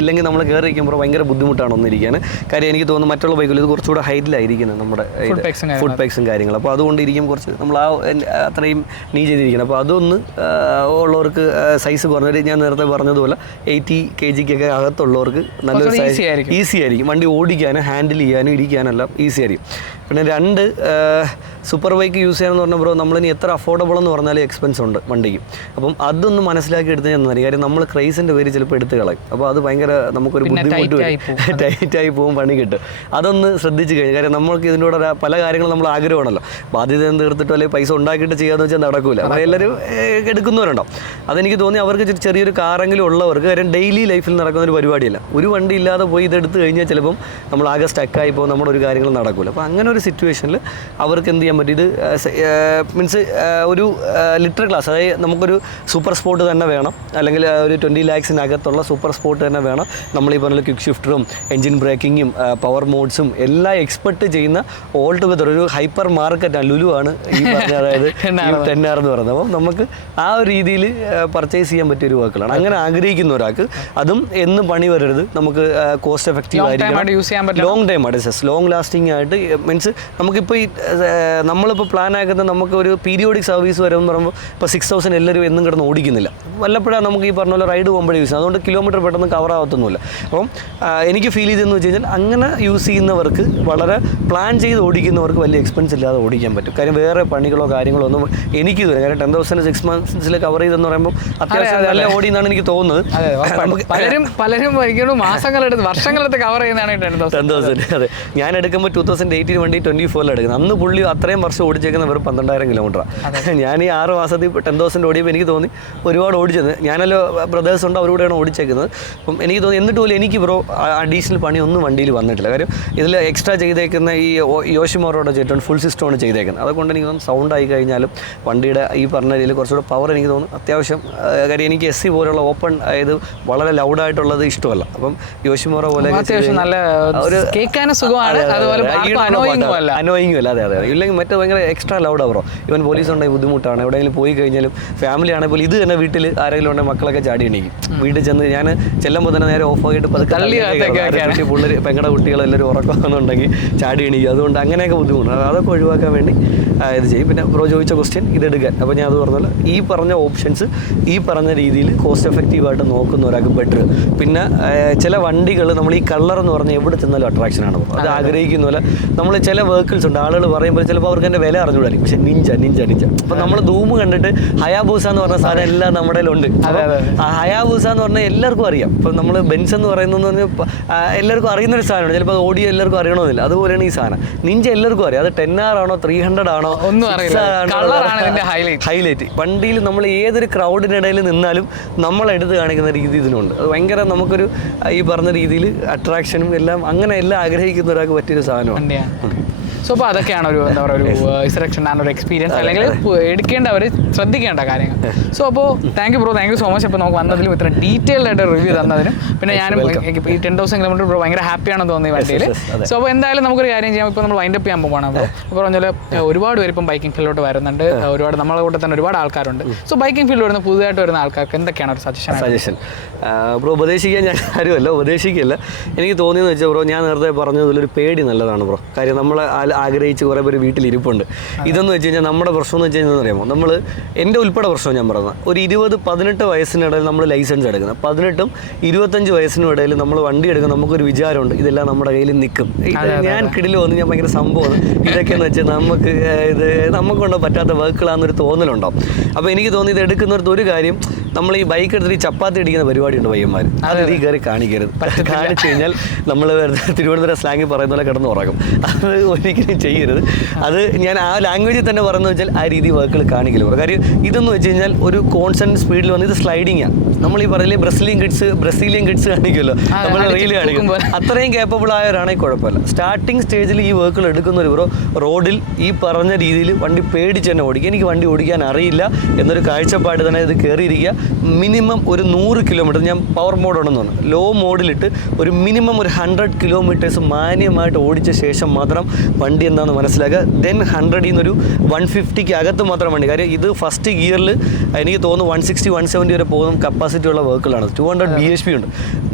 ഇല്ലെങ്കിൽ നമ്മൾ കയറി ഇരിക്കുമ്പോൾ ഭയങ്കര ബുദ്ധിമുട്ടാണ് ഒന്നിരിക്കാൻ. കാര്യം എനിക്ക് തോന്നുന്നു മറ്റുള്ള ബൈക്കുകൾ ഇത് കുറച്ചുകൂടെ ഹൈറ്റിലായിരിക്കുന്നത് നമ്മുടെ ഫുഡ് പാക്സും കാര്യങ്ങളും. അപ്പോൾ അതുകൊണ്ട് ഇരിക്കും കുറച്ച് നമ്മൾ അത്രയും നീ ചെയ്തിരിക്കണം. അപ്പോൾ അതൊന്ന് ഉള്ളവർക്ക് സൈസ് കുറഞ്ഞൊരു ഞാൻ നേരത്തെ പറഞ്ഞതുപോലെ 80 kg അകത്തുള്ളവർക്ക് നല്ലൊരു ഈസി ആയിരിക്കും വണ്ടി ഓടിക്കാനും ഹാൻഡിൽ ചെയ്യാനും ഇരിക്കാനെല്ലാം ഈസി ആയിരിക്കും. പിന്നെ 2 സൂപ്പർ ബൈക്ക് യൂസ് ചെയ്യാനെന്ന് പറഞ്ഞാൽ ബ്രോ നമ്മളിനി എത്ര അഫോർഡബിൾ എന്ന് പറഞ്ഞാൽ എക്സ്പെൻസ് ഉണ്ട് വണ്ടിക്ക്. അപ്പം അതൊന്ന് മനസ്സിലാക്കി എടുത്ത് ഞാൻ തന്നെ കാര്യം നമ്മൾ ക്രൈസിൻ്റെ പേര് ചിലപ്പോൾ എടുത്ത് കളയും. അപ്പോൾ അത് ഭയങ്കര നമുക്കൊരു ബുദ്ധിമുട്ട് ടൈറ്റായി പോകും, പണി കിട്ടും. അതൊന്ന് ശ്രദ്ധിച്ച് കഴിഞ്ഞു. കാര്യം നമ്മൾക്ക് ഇതിൻ്റെ കൂടെ പല കാര്യങ്ങളും നമ്മൾ ആഗ്രഹമാണല്ലോ, ബാധ്യത തീർത്തിട്ടോ അല്ലെങ്കിൽ പൈസ ഉണ്ടാക്കിയിട്ട് ചെയ്യാമെന്ന് വെച്ചാൽ നടക്കില്ല. അപ്പോൾ എല്ലാവരും എടുക്കുന്നവരുണ്ടാവും. അതെനിക്ക് തോന്നി അവർക്ക് ചെറിയൊരു കാറെങ്കിലും ഉള്ളവർക്ക്, കാര്യം ഡെയിലി ലൈഫിൽ നടക്കുന്ന ഒരു പരിപാടിയല്ല. ഒരു വണ്ടി ഇല്ലാതെ പോയി ഇതെടുത്ത് കഴിഞ്ഞാൽ ചിലപ്പം നമ്മൾ ആകെ സ്റ്റക്കായി പോകും, നമ്മുടെ ഒരു കാര്യങ്ങളും നടക്കില്ല. അപ്പോൾ അങ്ങനെ ഒരു സിറ്റുവേഷനിൽ അവർക്ക് എന്ത് ചെയ്യാൻ പറ്റും, ഇത് മീൻസ് ഒരു ലിറ്റർ ക്ലാസ്, അതായത് നമുക്കൊരു സൂപ്പർ സ്പോർട്ട് തന്നെ വേണം, അല്ലെങ്കിൽ ഒരു 20 lakhsനകത്തുള്ള സൂപ്പർ സ്പോർട്ട് തന്നെ വേണം. നമ്മൾ ഈ പറഞ്ഞ ക്വിക്ക് ഷിഫ്റ്ററും എൻജിൻ ബ്രേക്കിങ്ങും പവർ മോഡ്സും എല്ലാം എക്സ്പെക്ട് ചെയ്യുന്ന ഓൾ ടുഗദർ ഒരു ഹൈപ്പർ മാർക്കറ്റാണ്, ലുലു ആണ് ഈ പറഞ്ഞ അതായത് 10R എന്ന് പറയുന്നത്. അപ്പം നമുക്ക് ആ ഒരു രീതിയിൽ പർച്ചേസ് ചെയ്യാൻ പറ്റിയ ഒരു വർക്കുകളാണ്. അങ്ങനെ ആഗ്രഹിക്കുന്ന ഒരാൾക്ക് അതും എന്നും പണി വരരുത്, നമുക്ക് കോസ്റ്റ് എഫക്റ്റീവ് ആയിരിക്കും, ലോങ് ടൈം ആയിട്ട് ലോങ് ലാസ്റ്റിംഗ് ആയിട്ട്. മീൻസ് നമുക്കിപ്പോൾ ഈ നമ്മളിപ്പോൾ പ്ലാൻ ആക്കുന്നത് നമുക്കൊരു പീരിയോഡിക് സർവീസ് വരുമെന്ന് പറയുമ്പോൾ ഇപ്പോൾ 6000 എല്ലാവരും എന്നും കിടന്ന് ഓടിക്കുന്നില്ല, വല്ലപ്പോഴാണ് നമുക്ക് ഈ പറഞ്ഞ പോലെ റൈഡ് പോകുമ്പോഴേ യൂസ് ചെയ്യുന്നത്. അതുകൊണ്ട് കിലോമീറ്റർ പെട്ടെന്ന് കവർ ആവത്തൊന്നുമില്ല. അപ്പം എനിക്ക് ഫീൽ ചെയ്തതെന്ന് വെച്ച് കഴിഞ്ഞാൽ അങ്ങനെ യൂസ് ചെയ്യുന്നവർക്ക്, വളരെ പ്ലാൻ ചെയ്ത് ഓടിക്കുന്നവർക്ക് വലിയ എക്സ്പെൻസ് ഇല്ലാതെ ഓടിക്കാൻ പറ്റും. കാര്യം വേറെ പണികളോ കാര്യങ്ങളോ ഒന്നും എനിക്ക് തോന്നുന്നു. കാര്യം 10,000 6 months കവർ ചെയ്തെന്ന് പറയുമ്പോൾ അത്യാവശ്യം നല്ല ഓടി എന്നാണ് എനിക്ക് തോന്നുന്നത്. പലരും മാസങ്ങളെടുത്ത് വർഷങ്ങളെടുത്ത് കവർ ചെയ്യുന്നതാണ് 10,000. അതെ, ഞാൻ എടുക്കുമ്പോൾ 2018 വണ്ടി വണ്ടി 24 എടുക്കുന്നത്. അന്ന് പുള്ളി അത്രയും വർഷം ഓടിച്ചേക്കുന്ന വെറും 12,000 കിലോമീറ്ററാണ്. ഞാൻ ഈ 6 മാസത്തിൽ 10,000 ഓടിയപ്പോൾ എനിക്ക് തോന്നി ഒരുപാട് ഓടിച്ചത്. ഞാനല്ലോ ബ്രദേഴ്സ് ഉണ്ട്, അവരോടെയാണ് ഓടിച്ചേക്കുന്നത്. അപ്പം എനിക്ക് തോന്നി എന്നിട്ട് പോലും എനിക്ക് ബ്രോ അഡീഷണൽ പണിയൊന്നും വണ്ടിയിൽ വന്നിട്ടില്ല. കാര്യം ഇതിൽ എക്സ്ട്രാ ചെയ്തേക്കുന്ന ഈ യോഷിമോറോടെ ചെയ്തിട്ടുണ്ട്, ഫുൾ സിസ്റ്റമാണ് ചെയ്തേക്കുന്നത്. അതുകൊണ്ട് എനിക്ക് തോന്നുന്നു സൗണ്ട് ആയി കഴിഞ്ഞാലും വണ്ടിയുടെ ഈ പറഞ്ഞ രീതിയിൽ കുറച്ചുകൂടെ പവർ എനിക്ക് തോന്നുന്നു അത്യാവശ്യം. കാര്യം എനിക്ക് SC പോലുള്ള ഓപ്പൺ ഇത് വളരെ ലൗഡായിട്ടുള്ളത് ഇഷ്ടമല്ല. അപ്പം യോഷിമോറോ പോലെ ഒരു അനോയിങ്ങും അല്ല. അതെ ഇല്ലെങ്കിൽ മറ്റേ ഭയങ്കര എക്സ്ട്രാ ലൗഡ് ആവറോ. ഇവൻ പോലീസ് ഉണ്ടെങ്കിൽ ബുദ്ധിമുട്ടാണ്. എവിടെയെങ്കിലും പോയി കഴിഞ്ഞാലും ഫാമിലി ആണെങ്കിൽ ഇത് തന്നെ വീട്ടിൽ ആരെങ്കിലും ഉണ്ടെങ്കിൽ മക്കളൊക്കെ ചാടി എണീക്കും. വീട്ടിൽ ചെന്ന് ഞാൻ ചെല്ലുമ്പോൾ തന്നെ നേരെ ഓഫ് ആക്കിയിട്ട് പിള്ളേർ പെങ്ങളുടെ കുട്ടികളെല്ലാവരും ഉറക്കമെന്നുണ്ടെങ്കിൽ ചാടി എണീക്കും. അതുകൊണ്ട് അങ്ങനെയൊക്കെ ബുദ്ധിമുട്ടാണ്. അതൊക്കെ ഒഴിവാക്കാൻ വേണ്ടി ഇത് ചെയ്യും. പിന്നെ ബ്രോ ചോദിച്ച ക്വസ്റ്റ്യൻ ഇതെടുക്കാൻ. അപ്പോൾ ഞാൻ അത് പറഞ്ഞല്ലോ, ഈ പറഞ്ഞ ഓപ്ഷൻസ് ഈ പറഞ്ഞ രീതിയിൽ കോസ്റ്റ് എഫക്റ്റീവായിട്ട് നോക്കുന്ന ഒരാൾക്ക് ബെറ്റർ. പിന്നെ ചില വണ്ടികൾ നമ്മൾ ഈ കളർ എന്ന് പറഞ്ഞാൽ എവിടെ ചെന്നാലും അട്രാക്ഷനാണ്. അത് ആഗ്രഹിക്കുന്ന പോലെ നമ്മൾ ചില വെഹിക്കിൾസ് ഉണ്ട്, ആളുകൾ പറയുമ്പോൾ ചിലപ്പോൾ അവർക്ക് എൻ്റെ വില അറിഞ്ഞുകൂടായിരിക്കും. പക്ഷേ നിഞ്ച അപ്പോൾ നമ്മൾ ധൂമ് കണ്ടിട്ട് ഹയാബൂസ എന്ന് പറഞ്ഞ സാധനം എല്ലാം നമ്മുടെ ഉണ്ട്. ഹയാബൂസ എന്ന് പറഞ്ഞാൽ എല്ലാവർക്കും അറിയാം. ഇപ്പം നമ്മൾ ബെൻസ് എന്ന് പറയുന്നതെന്ന് പറഞ്ഞാൽ എല്ലാവർക്കും അറിയുന്നൊരു സാധനമാണ്. ചിലപ്പോൾ അത് ഓഡിയോ എല്ലാവർക്കും അറിയണമെന്നില്ല. അതുപോലെയാണ് ഈ സാധനം. നിഞ്ച എല്ലാവർക്കും അറിയാം. അത് 10R ആണോ 300 ആണോ ഹൈലൈറ്റ്. വണ്ടിയിൽ നമ്മൾ ഏതൊരു ക്രൗഡിനിടയിൽ നിന്നാലും നമ്മളെടുത്ത് കാണിക്കുന്ന രീതി ഇതിനുണ്ട്. അത് ഭയങ്കര നമുക്കൊരു ഈ പറഞ്ഞ രീതിയിൽ അട്രാക്ഷനും എല്ലാം അങ്ങനെ എല്ലാം ആഗ്രഹിക്കുന്ന ഒരാൾക്ക് പറ്റിയൊരു സാധനമാണ്. സോ അപ്പോൾ അതൊക്കെയാണ് ഒരു എന്താ പറയുക ഒരു സെലക്ഷൻ ആൻഡ് ഒരു എക്സ്പീരിയൻസ്, അല്ലെങ്കിൽ എടുക്കേണ്ടവർ ശ്രദ്ധിക്കേണ്ട കാര്യങ്ങൾ. സോ അപ്പോൾ താങ്ക് യു സോ മച്ച്. ഇപ്പോൾ നമുക്ക് വന്നതിലും ഇത്ര ഡീറ്റെയിൽഡ് ആയിട്ട് റിവ്യൂ തന്നതിനും പിന്നെ ഞാനും ഈ 10,000 കിലോമീറ്റർ ബ്രോ ഭയങ്കര ഹാപ്പിയാണെന്ന് തോന്നി വണ്ടിയിൽ. സോ അപ്പോൾ എന്തായാലും നമുക്കൊരു കാര്യം ചെയ്യാം. ഇപ്പോൾ നമ്മൾ വൈൻഡപ്പ് ചെയ്യാൻ പോകുകയാണ്. അപ്പോൾ പറഞ്ഞാൽ ഒരുപാട് പേര് ഇപ്പം ബൈക്കിംഗ് ഫീൽഡിലോട്ട് വരുന്നുണ്ട്. ഒരുപാട് നമ്മളെ കൂടെ തന്നെ ഒരുപാട് ആൾക്കാരുണ്ട്. സോ ബൈക്കിംഗ് ഫീൽഡിൽ വരുന്ന പുതുതായിട്ട് വരുന്ന ആൾക്കാർക്ക് എന്തൊക്കെയാണ് ഒരു സജഷൻ? ബ്രോ ഉപദേശിക്കാൻ ഞാൻ ആരുമല്ല, ഉപദേശിക്കില്ല. എനിക്ക് തോന്നിയെന്ന് വെച്ചാൽ ബ്രോ ഞാൻ നേരത്തെ പറഞ്ഞതിലൊരു പേടി നല്ലതാണ് ബ്രോ. കാര്യം നമ്മൾ ആഗ്രഹിച്ച് കുറേ പേര് വീട്ടിലിരിപ്പുണ്ട്. ഇതെന്ന് വെച്ച് കഴിഞ്ഞാൽ നമ്മുടെ പ്രശ്നം എന്ന് വെച്ച് കഴിഞ്ഞാൽ അറിയാമോ, നമ്മൾ എൻ്റെ ഉൾപ്പെടെ പ്രശ്നം ഞാൻ പറഞ്ഞത് ഒരു 20-18 വയസ്സിനിടയിൽ നമ്മൾ ലൈസൻസ് എടുക്കുന്നത്, 18-25 വയസ്സിനും ഇടയിൽ നമ്മൾ വണ്ടി എടുക്കുന്നത്. നമുക്കൊരു വിചാരമുണ്ട് ഇതെല്ലാം നമ്മുടെ കയ്യിൽ നിൽക്കും. ഞാൻ കിടിൽ വന്ന് ഞാൻ ഭയങ്കര സംഭവമാണ് ഇതൊക്കെയെന്ന് വെച്ചാൽ നമുക്ക് നമുക്കൊണ്ട് പറ്റാത്ത വർക്കുകളാണെന്നൊരു തോന്നലുണ്ടാവും. അപ്പോൾ എനിക്ക് തോന്നി ഇത് എടുക്കുന്നിടത്ത് ഒരു കാര്യം, നമ്മൾ ഈ ബൈക്ക് എടുത്തിട്ട് ഈ ചപ്പാത്തി അടിക്കുന്ന പരിപാടിയുണ്ട് പയ്യന്മാർ, അത് ഈ കയറി കാണിക്കരുത്. കാണിച്ചു കഴിഞ്ഞാൽ നമ്മൾ തിരുവനന്തപുരം സ്ലാങ്ങിൽ പറയുന്ന പോലെ കിടന്ന് ഉറങ്ങും. അത് ഒരിക്കലും ചെയ്യരുത്. അത് ഞാൻ ആ ലാംഗ്വേജിൽ തന്നെ പറയുന്നത് വെച്ചാൽ ആ രീതി വർക്കുകൾ കാണിക്കില്ല. കാര്യം ഇതെന്ന് വെച്ച് കഴിഞ്ഞാൽ ഒരു കോൺസ്റ്റന്റ് സ്പീഡിൽ വന്ന് ഇത് സ്ലൈഡിങ്ങാണ്. നമ്മൾ ഈ പറയില്ലേ ബ്രസീലിയൻ കിഡ്സ് കാണിക്കുമല്ലോ, നമ്മൾ റീൽ കാണിക്കും. അത്രയും കേപ്പബിൾ ആയവരാണെങ്കിൽ കുഴപ്പമില്ല. സ്റ്റാർട്ടിങ് സ്റ്റേജിൽ ഈ വർക്കുകൾ എടുക്കുന്ന ഒരു റോഡിൽ ഈ പറഞ്ഞ രീതിയിൽ വണ്ടി പേടിച്ച് തന്നെ ഓടിക്കുക. എനിക്ക് വണ്ടി ഓടിക്കാൻ അറിയില്ല എന്നൊരു കാഴ്ചപ്പാട് തന്നെ ഇത് കയറിയിരിക്കുക. മിനിമം ഒരു 100 കിലോമീറ്റർ, ഞാൻ പവർ മോഡ് ഉണ്ടെന്ന് പറഞ്ഞു, ലോ മോഡിലിട്ട് ഒരു മിനിമം ഒരു 100 കിലോമീറ്റേഴ്സ് മാന്യമായിട്ട് ഓടിച്ച ശേഷം മാത്രം വണ്ടി എന്താണെന്ന് മനസ്സിലാക്കുക. ദെൻ 100 ഒരു 150 അകത്ത് മാത്രം വണ്ടി. കാര്യം ഇത് ഫസ്റ്റ് ഗിയറിൽ എനിക്ക് തോന്നുന്നു 160-170 വരെ പോകുന്ന കപ്പാസിറ്റി ഉള്ള വർക്കുകളാണ്. 200 bhp ഉണ്ട്.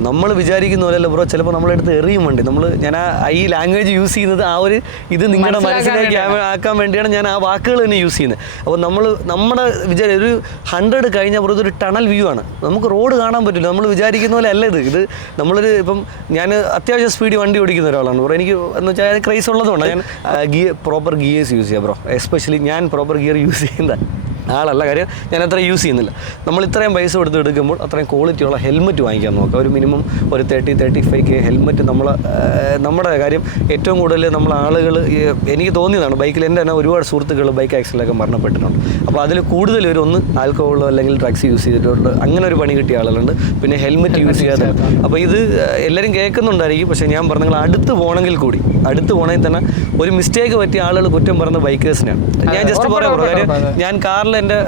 നമ്മൾ വിചാരിക്കുന്ന പോലെയല്ല ബ്രോ, ചിലപ്പോൾ നമ്മളെടുത്ത് എറിയും വണ്ടി. ഞാൻ ഈ ലാംഗ്വേജ് യൂസ് ചെയ്യുന്നത് ആ ഒരു ഇത് നിങ്ങളുടെ മനസ്സിലേക്ക് ആക്കാൻ വേണ്ടിയാണ് ഞാൻ ആ വാക്കുകൾ തന്നെ യൂസ് ചെയ്യുന്നത്. അപ്പോൾ നമ്മുടെ വിചാരം ഒരു 100 കഴിഞ്ഞാൽ ബ്രോ ഇതൊരു ടണൽ വ്യൂ ആണ്. നമുക്ക് റോഡ് കാണാൻ പറ്റില്ല. നമ്മൾ വിചാരിക്കുന്ന പോലെ അല്ല ഇത് നമ്മളൊരു ഇപ്പം ഞാൻ അത്യാവശ്യം സ്പീഡിൽ വണ്ടി ഓടിക്കുന്ന ഒരാളാണ് ബ്രോ. എനിക്ക് എന്ന് വെച്ചാൽ ക്രൈസ് ഉള്ളതുകൊണ്ട് ഞാൻ പ്രോപ്പർ ഗിയേഴ്സ് യൂസ് ചെയ്യാം ബ്രോ. എസ്പെഷ്യലി ഞാൻ പ്രോപ്പർ ഗിയർ യൂസ് ചെയ്യുന്ന ആളല്ല. കാര്യം ഞാൻ അത്ര യൂസ് ചെയ്യുന്നില്ല. നമ്മൾ ഇത്രയും പൈസ കൊടുത്ത് എടുക്കുമ്പോൾ അത്രയും ക്വാളിറ്റിയുള്ള ഹെൽമെറ്റ് വാങ്ങിക്കാൻ നോക്കുക. ഒരു മിനിമം ഒരു 30-35K ഹെൽമെറ്റ് നമ്മുടെ കാര്യം ഏറ്റവും കൂടുതൽ നമ്മൾ ആളുകൾ എനിക്ക് തോന്നിയതാണ് ബൈക്കിൽ എൻ്റെ തന്നെ ഒരുപാട് സുഹൃത്തുക്കൾ ബൈക്ക് ആക്സിഡൻറ്റിലൊക്കെ മരണപ്പെട്ടിട്ടുണ്ട്. അപ്പോൾ അതിൽ കൂടുതൽ ഒന്ന് ആൽക്കഹോളോ അല്ലെങ്കിൽ ഡ്രഗ്സ് യൂസ് ചെയ്തിട്ടുണ്ട്, അങ്ങനെ ഒരു പണി കിട്ടിയ ആളുകളുണ്ട്. പിന്നെ ഹെൽമെറ്റ് യൂസ് ചെയ്യാതെ. അപ്പോൾ ഇത് എല്ലാവരും കേൾക്കുന്നുണ്ടായിരിക്കും. പക്ഷേ ഞാൻ പറഞ്ഞു നിങ്ങൾ അടുത്ത് പോകണമെങ്കിൽ തന്നെ ഒരു മിസ്റ്റേക്ക് പറ്റിയ ആളുകൾ കുറ്റം പറയുന്ന ബൈക്കേഴ്സിനാണ്. ഞാൻ ജസ്റ്റ് പറയാം കാര്യം ഞാൻ കാറിൽ എൻ്റെ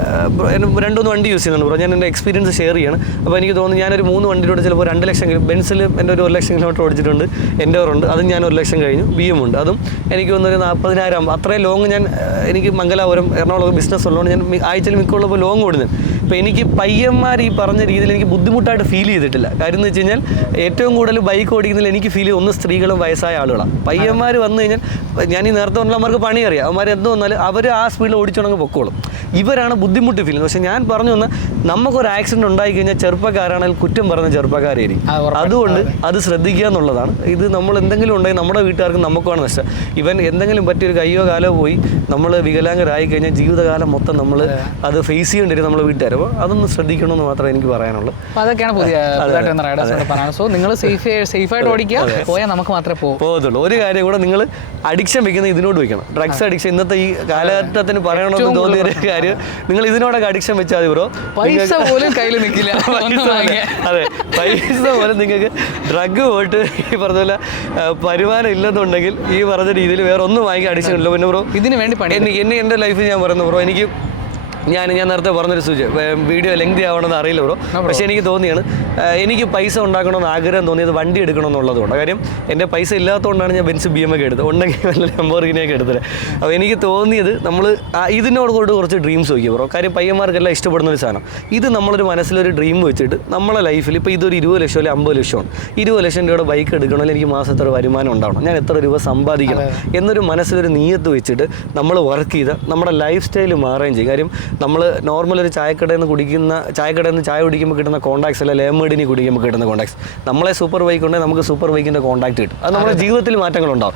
2-3 വണ്ടി യൂസ് ചെയ്യുന്നുണ്ട് ബ്രോ. ഞാൻ എൻ്റെ എക്സ്പീരിയൻസ് ഷെയർ ചെയ്യണം. അപ്പോൾ എനിക്ക് തോന്നുന്നു ഞാനൊരു 3 വണ്ടിയിലൂടെ ചിലപ്പോൾ 2 ലക്ഷം ബെൻസിൽ എൻ്റെ ഒരു 1 ലക്ഷം കിലോമീറ്റർ ഓടിച്ചിട്ടുണ്ട്. എൻ്റെവറുണ്ട്, അതും ഞാൻ 1 ലക്ഷം കഴിഞ്ഞു. BM ഉണ്ട്, അതും എനിക്ക് തോന്നുന്നൊരു 40,000. അത്രയും ലോങ് എനിക്ക് മംഗലാപുരം എറണാകുളം ബിസിനസ് ഉള്ളതുകൊണ്ട് ഞാൻ ആഴ്ചയിൽ മിക്കുള്ളപ്പോൾ ലോങ് ഓടുന്നത്. അപ്പോൾ എനിക്ക് പയ്യന്മാർ ഈ പറഞ്ഞ രീതിയിൽ എനിക്ക് ബുദ്ധിമുട്ടായിട്ട് ഫീൽ ചെയ്തിട്ടില്ല. കാര്യം എന്ന് വെച്ച് കഴിഞ്ഞാൽ ഏറ്റവും കൂടുതൽ ബൈക്ക് ഓടിക്കുന്നതിൽ എനിക്ക് ഫീൽ ചെയ്യുന്ന സ്ത്രീകളും വയസ്സായ ആളുകളാണ്. പയ്യന്മാർ വന്നു കഴിഞ്ഞാൽ ഞാൻ ഈ നേരത്തെ പറഞ്ഞവർക്ക് പണി അറിയാം. അവന്മാർ എന്ത് വന്നാലും അവർ ആ സ്പീഡിൽ ഓടിച്ചോണെങ്കിൽ പൊക്കോളും. അവരാണ് ബുദ്ധിമുട്ട് ഫീൽ ചെയ്യുന്നത്. പക്ഷേ ഞാൻ പറഞ്ഞു വന്ന നമുക്കൊരു ആക്സിഡൻറ്റ് ഉണ്ടായി കഴിഞ്ഞാൽ ചെറുപ്പക്കാരാണെങ്കിൽ കുറ്റം പറഞ്ഞ ചെറുപ്പക്കാരായിരിക്കും. അതുകൊണ്ട് അത് ശ്രദ്ധിക്കുക എന്നുള്ളതാണ്. ഇത് നമ്മൾ എന്തെങ്കിലും ഉണ്ടെങ്കിൽ നമ്മുടെ വീട്ടുകാർക്ക് നമുക്കാണ് നഷ്ടം. ഇവൻ എന്തെങ്കിലും പറ്റിയൊരു കയ്യോ കാലോ പോയി നമ്മൾ വികലാംഗരായി കഴിഞ്ഞാൽ ജീവിതകാലം മൊത്തം നമ്മൾ അത് ഫേസ് ചെയ്യേണ്ടി വരും നമ്മളെ വീട്ടുകാർ. അപ്പോൾ അതൊന്ന് ശ്രദ്ധിക്കണമെന്ന് മാത്രമേ എനിക്ക് പറയാനുള്ളൂ. അപ്പോൾ അതൊക്കെയാണ് പുതിയ പറയുന്നത്. സോ നിങ്ങൾ സേഫായിട്ട് ഓടിക്കുക, പോയാൽ നമുക്ക് മാത്രമേ പോകത്തുള്ളൂ. ഒരു കാര്യം കൂടെ, നിങ്ങൾ അഡിക്ഷൻ വെക്കുന്നത് ഇതിനോട് വെക്കണം. ഡ്രഗ്സ് അഡിക്ഷൻ ഇന്നത്തെ ഈ കാലഘട്ടത്തിന് പറയണമെന്ന് തോന്നിയ ഒരു കാര്യം, നിങ്ങൾ ഇതിനോടൊക്കെ അഡിക്ഷൻ വെച്ചാൽ മതി ബ്രോ. പൈസ പോലും കയ്യിൽ നിൽക്കില്ല. അതെ, പൈസ പോലും നിങ്ങൾക്ക് ഡ്രഗ് പോയിട്ട് ഈ പറഞ്ഞ പോലെ വരുമാനം ഇല്ലെന്നുണ്ടെങ്കിൽ ഈ പറഞ്ഞ രീതിയിൽ വേറെ ഒന്നും വാങ്ങിക്കാൻ അഡിക്ഷൻ ഇല്ല. പിന്നെ ബ്രോ ഇതിന് വേണ്ടി എന്നെ എൻ്റെ ലൈഫിൽ ഞാൻ പറയുന്നു ബ്രോ, എനിക്ക് ഞാൻ നേരത്തെ പറഞ്ഞൊരു സൂചന, വീഡിയോ ലെങ്തി ആവണമെന്ന് അറിയില്ല ബ്രോ, പക്ഷേ എനിക്ക് തോന്നിയാണ് എനിക്ക് പൈസ ഉണ്ടാക്കണമെന്ന് ആഗ്രഹം തോന്നിയത് വണ്ടി എടുക്കണമെന്നുള്ളതുകൊണ്ട്. കാര്യം എൻ്റെ പൈസ ഇല്ലാത്തതുകൊണ്ടാണ് ഞാൻ ബെൻസ് BM ഒക്കെ എടുത്തത്, ഉണ്ടെങ്കിൽ നല്ല ലംബോർഗിനിയൊക്കെ എടുത്തത്. അപ്പോൾ എനിക്ക് തോന്നിയത് നമ്മൾ ഇതിനോട് കൊണ്ട് കുറച്ച് ഡ്രീംസ് നോക്കി ബ്രോ. കാര്യം പയ്യന്മാർക്കെല്ലാം ഇഷ്ടപ്പെടുന്ന ഒരു സാധനം ഇത്. നമ്മളൊരു മനസ്സിലൊരു ഡ്രീം വെച്ചിട്ട് നമ്മളെ ലൈഫിൽ ഇപ്പോൾ ഇതൊരു 20 ലക്ഷം അല്ലെങ്കിൽ 50 ലക്ഷമാണ്. 20 ലക്ഷം രൂപയുടെ ബൈക്ക് എടുക്കണമെങ്കിൽ എനിക്ക് മാസത്തെ ഒരു വരുമാനം ഉണ്ടാവണം, ഞാൻ എത്ര രൂപ സമ്പാദിക്കണം എന്നൊരു മനസ്സിലൊരു നീയത്ത് വെച്ചിട്ട് നമ്മൾ വർക്ക് ചെയ്ത് നമ്മുടെ ലൈഫ് സ്റ്റൈൽ മാറുകയും ചെയ്യും. കാര്യം നമ്മൾ നോർമൽ ഒരു ചായക്കടയിൽ നിന്ന് ചായ കുടിക്കുമ്പോൾ കിട്ടുന്ന കോൺടാക്ട്സ് അല്ല ലേമേഡിനി കുടിക്കുമ്പോൾ കിട്ടുന്ന കോൺടാക്ട്സ്. നമ്മളെ സൂപ്പർ ബൈക്ക് ഉണ്ടെങ്കിൽ നമുക്ക് സൂപ്പർ ബൈക്കിൻ്റെ കോൺടാക്ട് കിട്ടും. അത് നമ്മുടെ ജീവിതത്തിൽ മാറ്റങ്ങളുണ്ടാവും.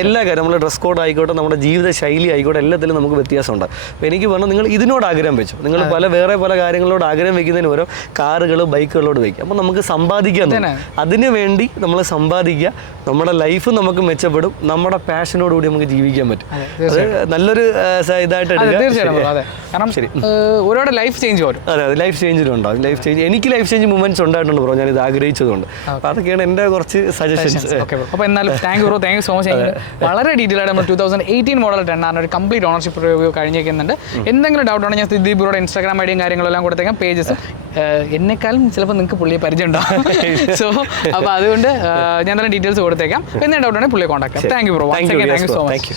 എല്ലാ കാര്യം നമ്മുടെ ഡ്രസ് കോഡ് ആയിക്കോട്ടെ, നമ്മുടെ ജീവിത ശൈലി ആയിക്കോട്ടെ, എല്ലാത്തിലും നമുക്ക് വ്യത്യാസമുണ്ട്. അപ്പോൾ എനിക്ക് പറഞ്ഞു, നിങ്ങൾ ഇതിനോട് ആഗ്രഹം വെച്ചു, നിങ്ങൾ വേറെ പല കാര്യങ്ങളോട് ആഗ്രഹം വെക്കുന്നതിന് ഓരോ കാറുകൾ ബൈക്കുകളോട് വയ്ക്കുക. അപ്പോൾ നമുക്ക് സമ്പാദിക്കാൻ, അതിനു വേണ്ടി നമ്മൾ സമ്പാദിക്കുക, നമ്മുടെ ലൈഫ് നമുക്ക് മെച്ചപ്പെടും, നമ്മുടെ പാഷനോടുകൂടി നമുക്ക് ജീവിക്കാൻ പറ്റും. അത് നല്ലൊരു ഇതായിട്ട് എടുക്കുക. ശരി, ഒരുപാട് ലൈഫ് ചേഞ്ച് വരും. അതെ, ലൈഫ് ചേഞ്ചിലുണ്ടാവും. എനിക്ക് ലൈഫ് ചേഞ്ച് മൂവ്മെന്റ്സ് ഉണ്ടായിട്ടുണ്ട് ബ്രോ, ഞാൻ ഇത് ആഗ്രഹിച്ചതുകൊണ്ട്. അപ്പോൾ അതൊക്കെയാണ് എൻ്റെ കുറച്ച് സജഷൻസ്. അപ്പോൾ എന്നാലും thank you bro, thank you so much. വളരെ ഡീറ്റെയിൽ ആയിട്ട് നമ്മൾ 2018 മോഡൽ 10 ഒരു കംപ്ലീറ്റ് ഓണർഷിപ്പ് റിവ്യൂ കഴിഞ്ഞേക്കുന്നുണ്ട്. എന്തെങ്കിലും ഡൗട്ട് ഉണ്ടെങ്കിൽ ഞാൻ സിദ്ദീപ് ബ്രോയുടെ ഇൻസ്റ്റാഗ്രാം ഐഡിയും കാര്യങ്ങളെല്ലാം കൊടുത്തേക്കാം, പേജസ്. എന്നെക്കാളും ചിലപ്പോൾ നിങ്ങൾക്ക് പുള്ളിയെ പരിചയം ഉണ്ടാവും. സോ അപ്പോൾ അതുകൊണ്ട് ഞാൻ തന്നെ ഡീറ്റെയിൽസ് കൊടുത്തേക്കാം. എന്തെങ്കിലും ഡൗട്ട് ഉണ്ടെങ്കിൽ പുള്ളിയെ കോൺടാക്ട് ചെയ്യാം. Thank you bro, thank you so much.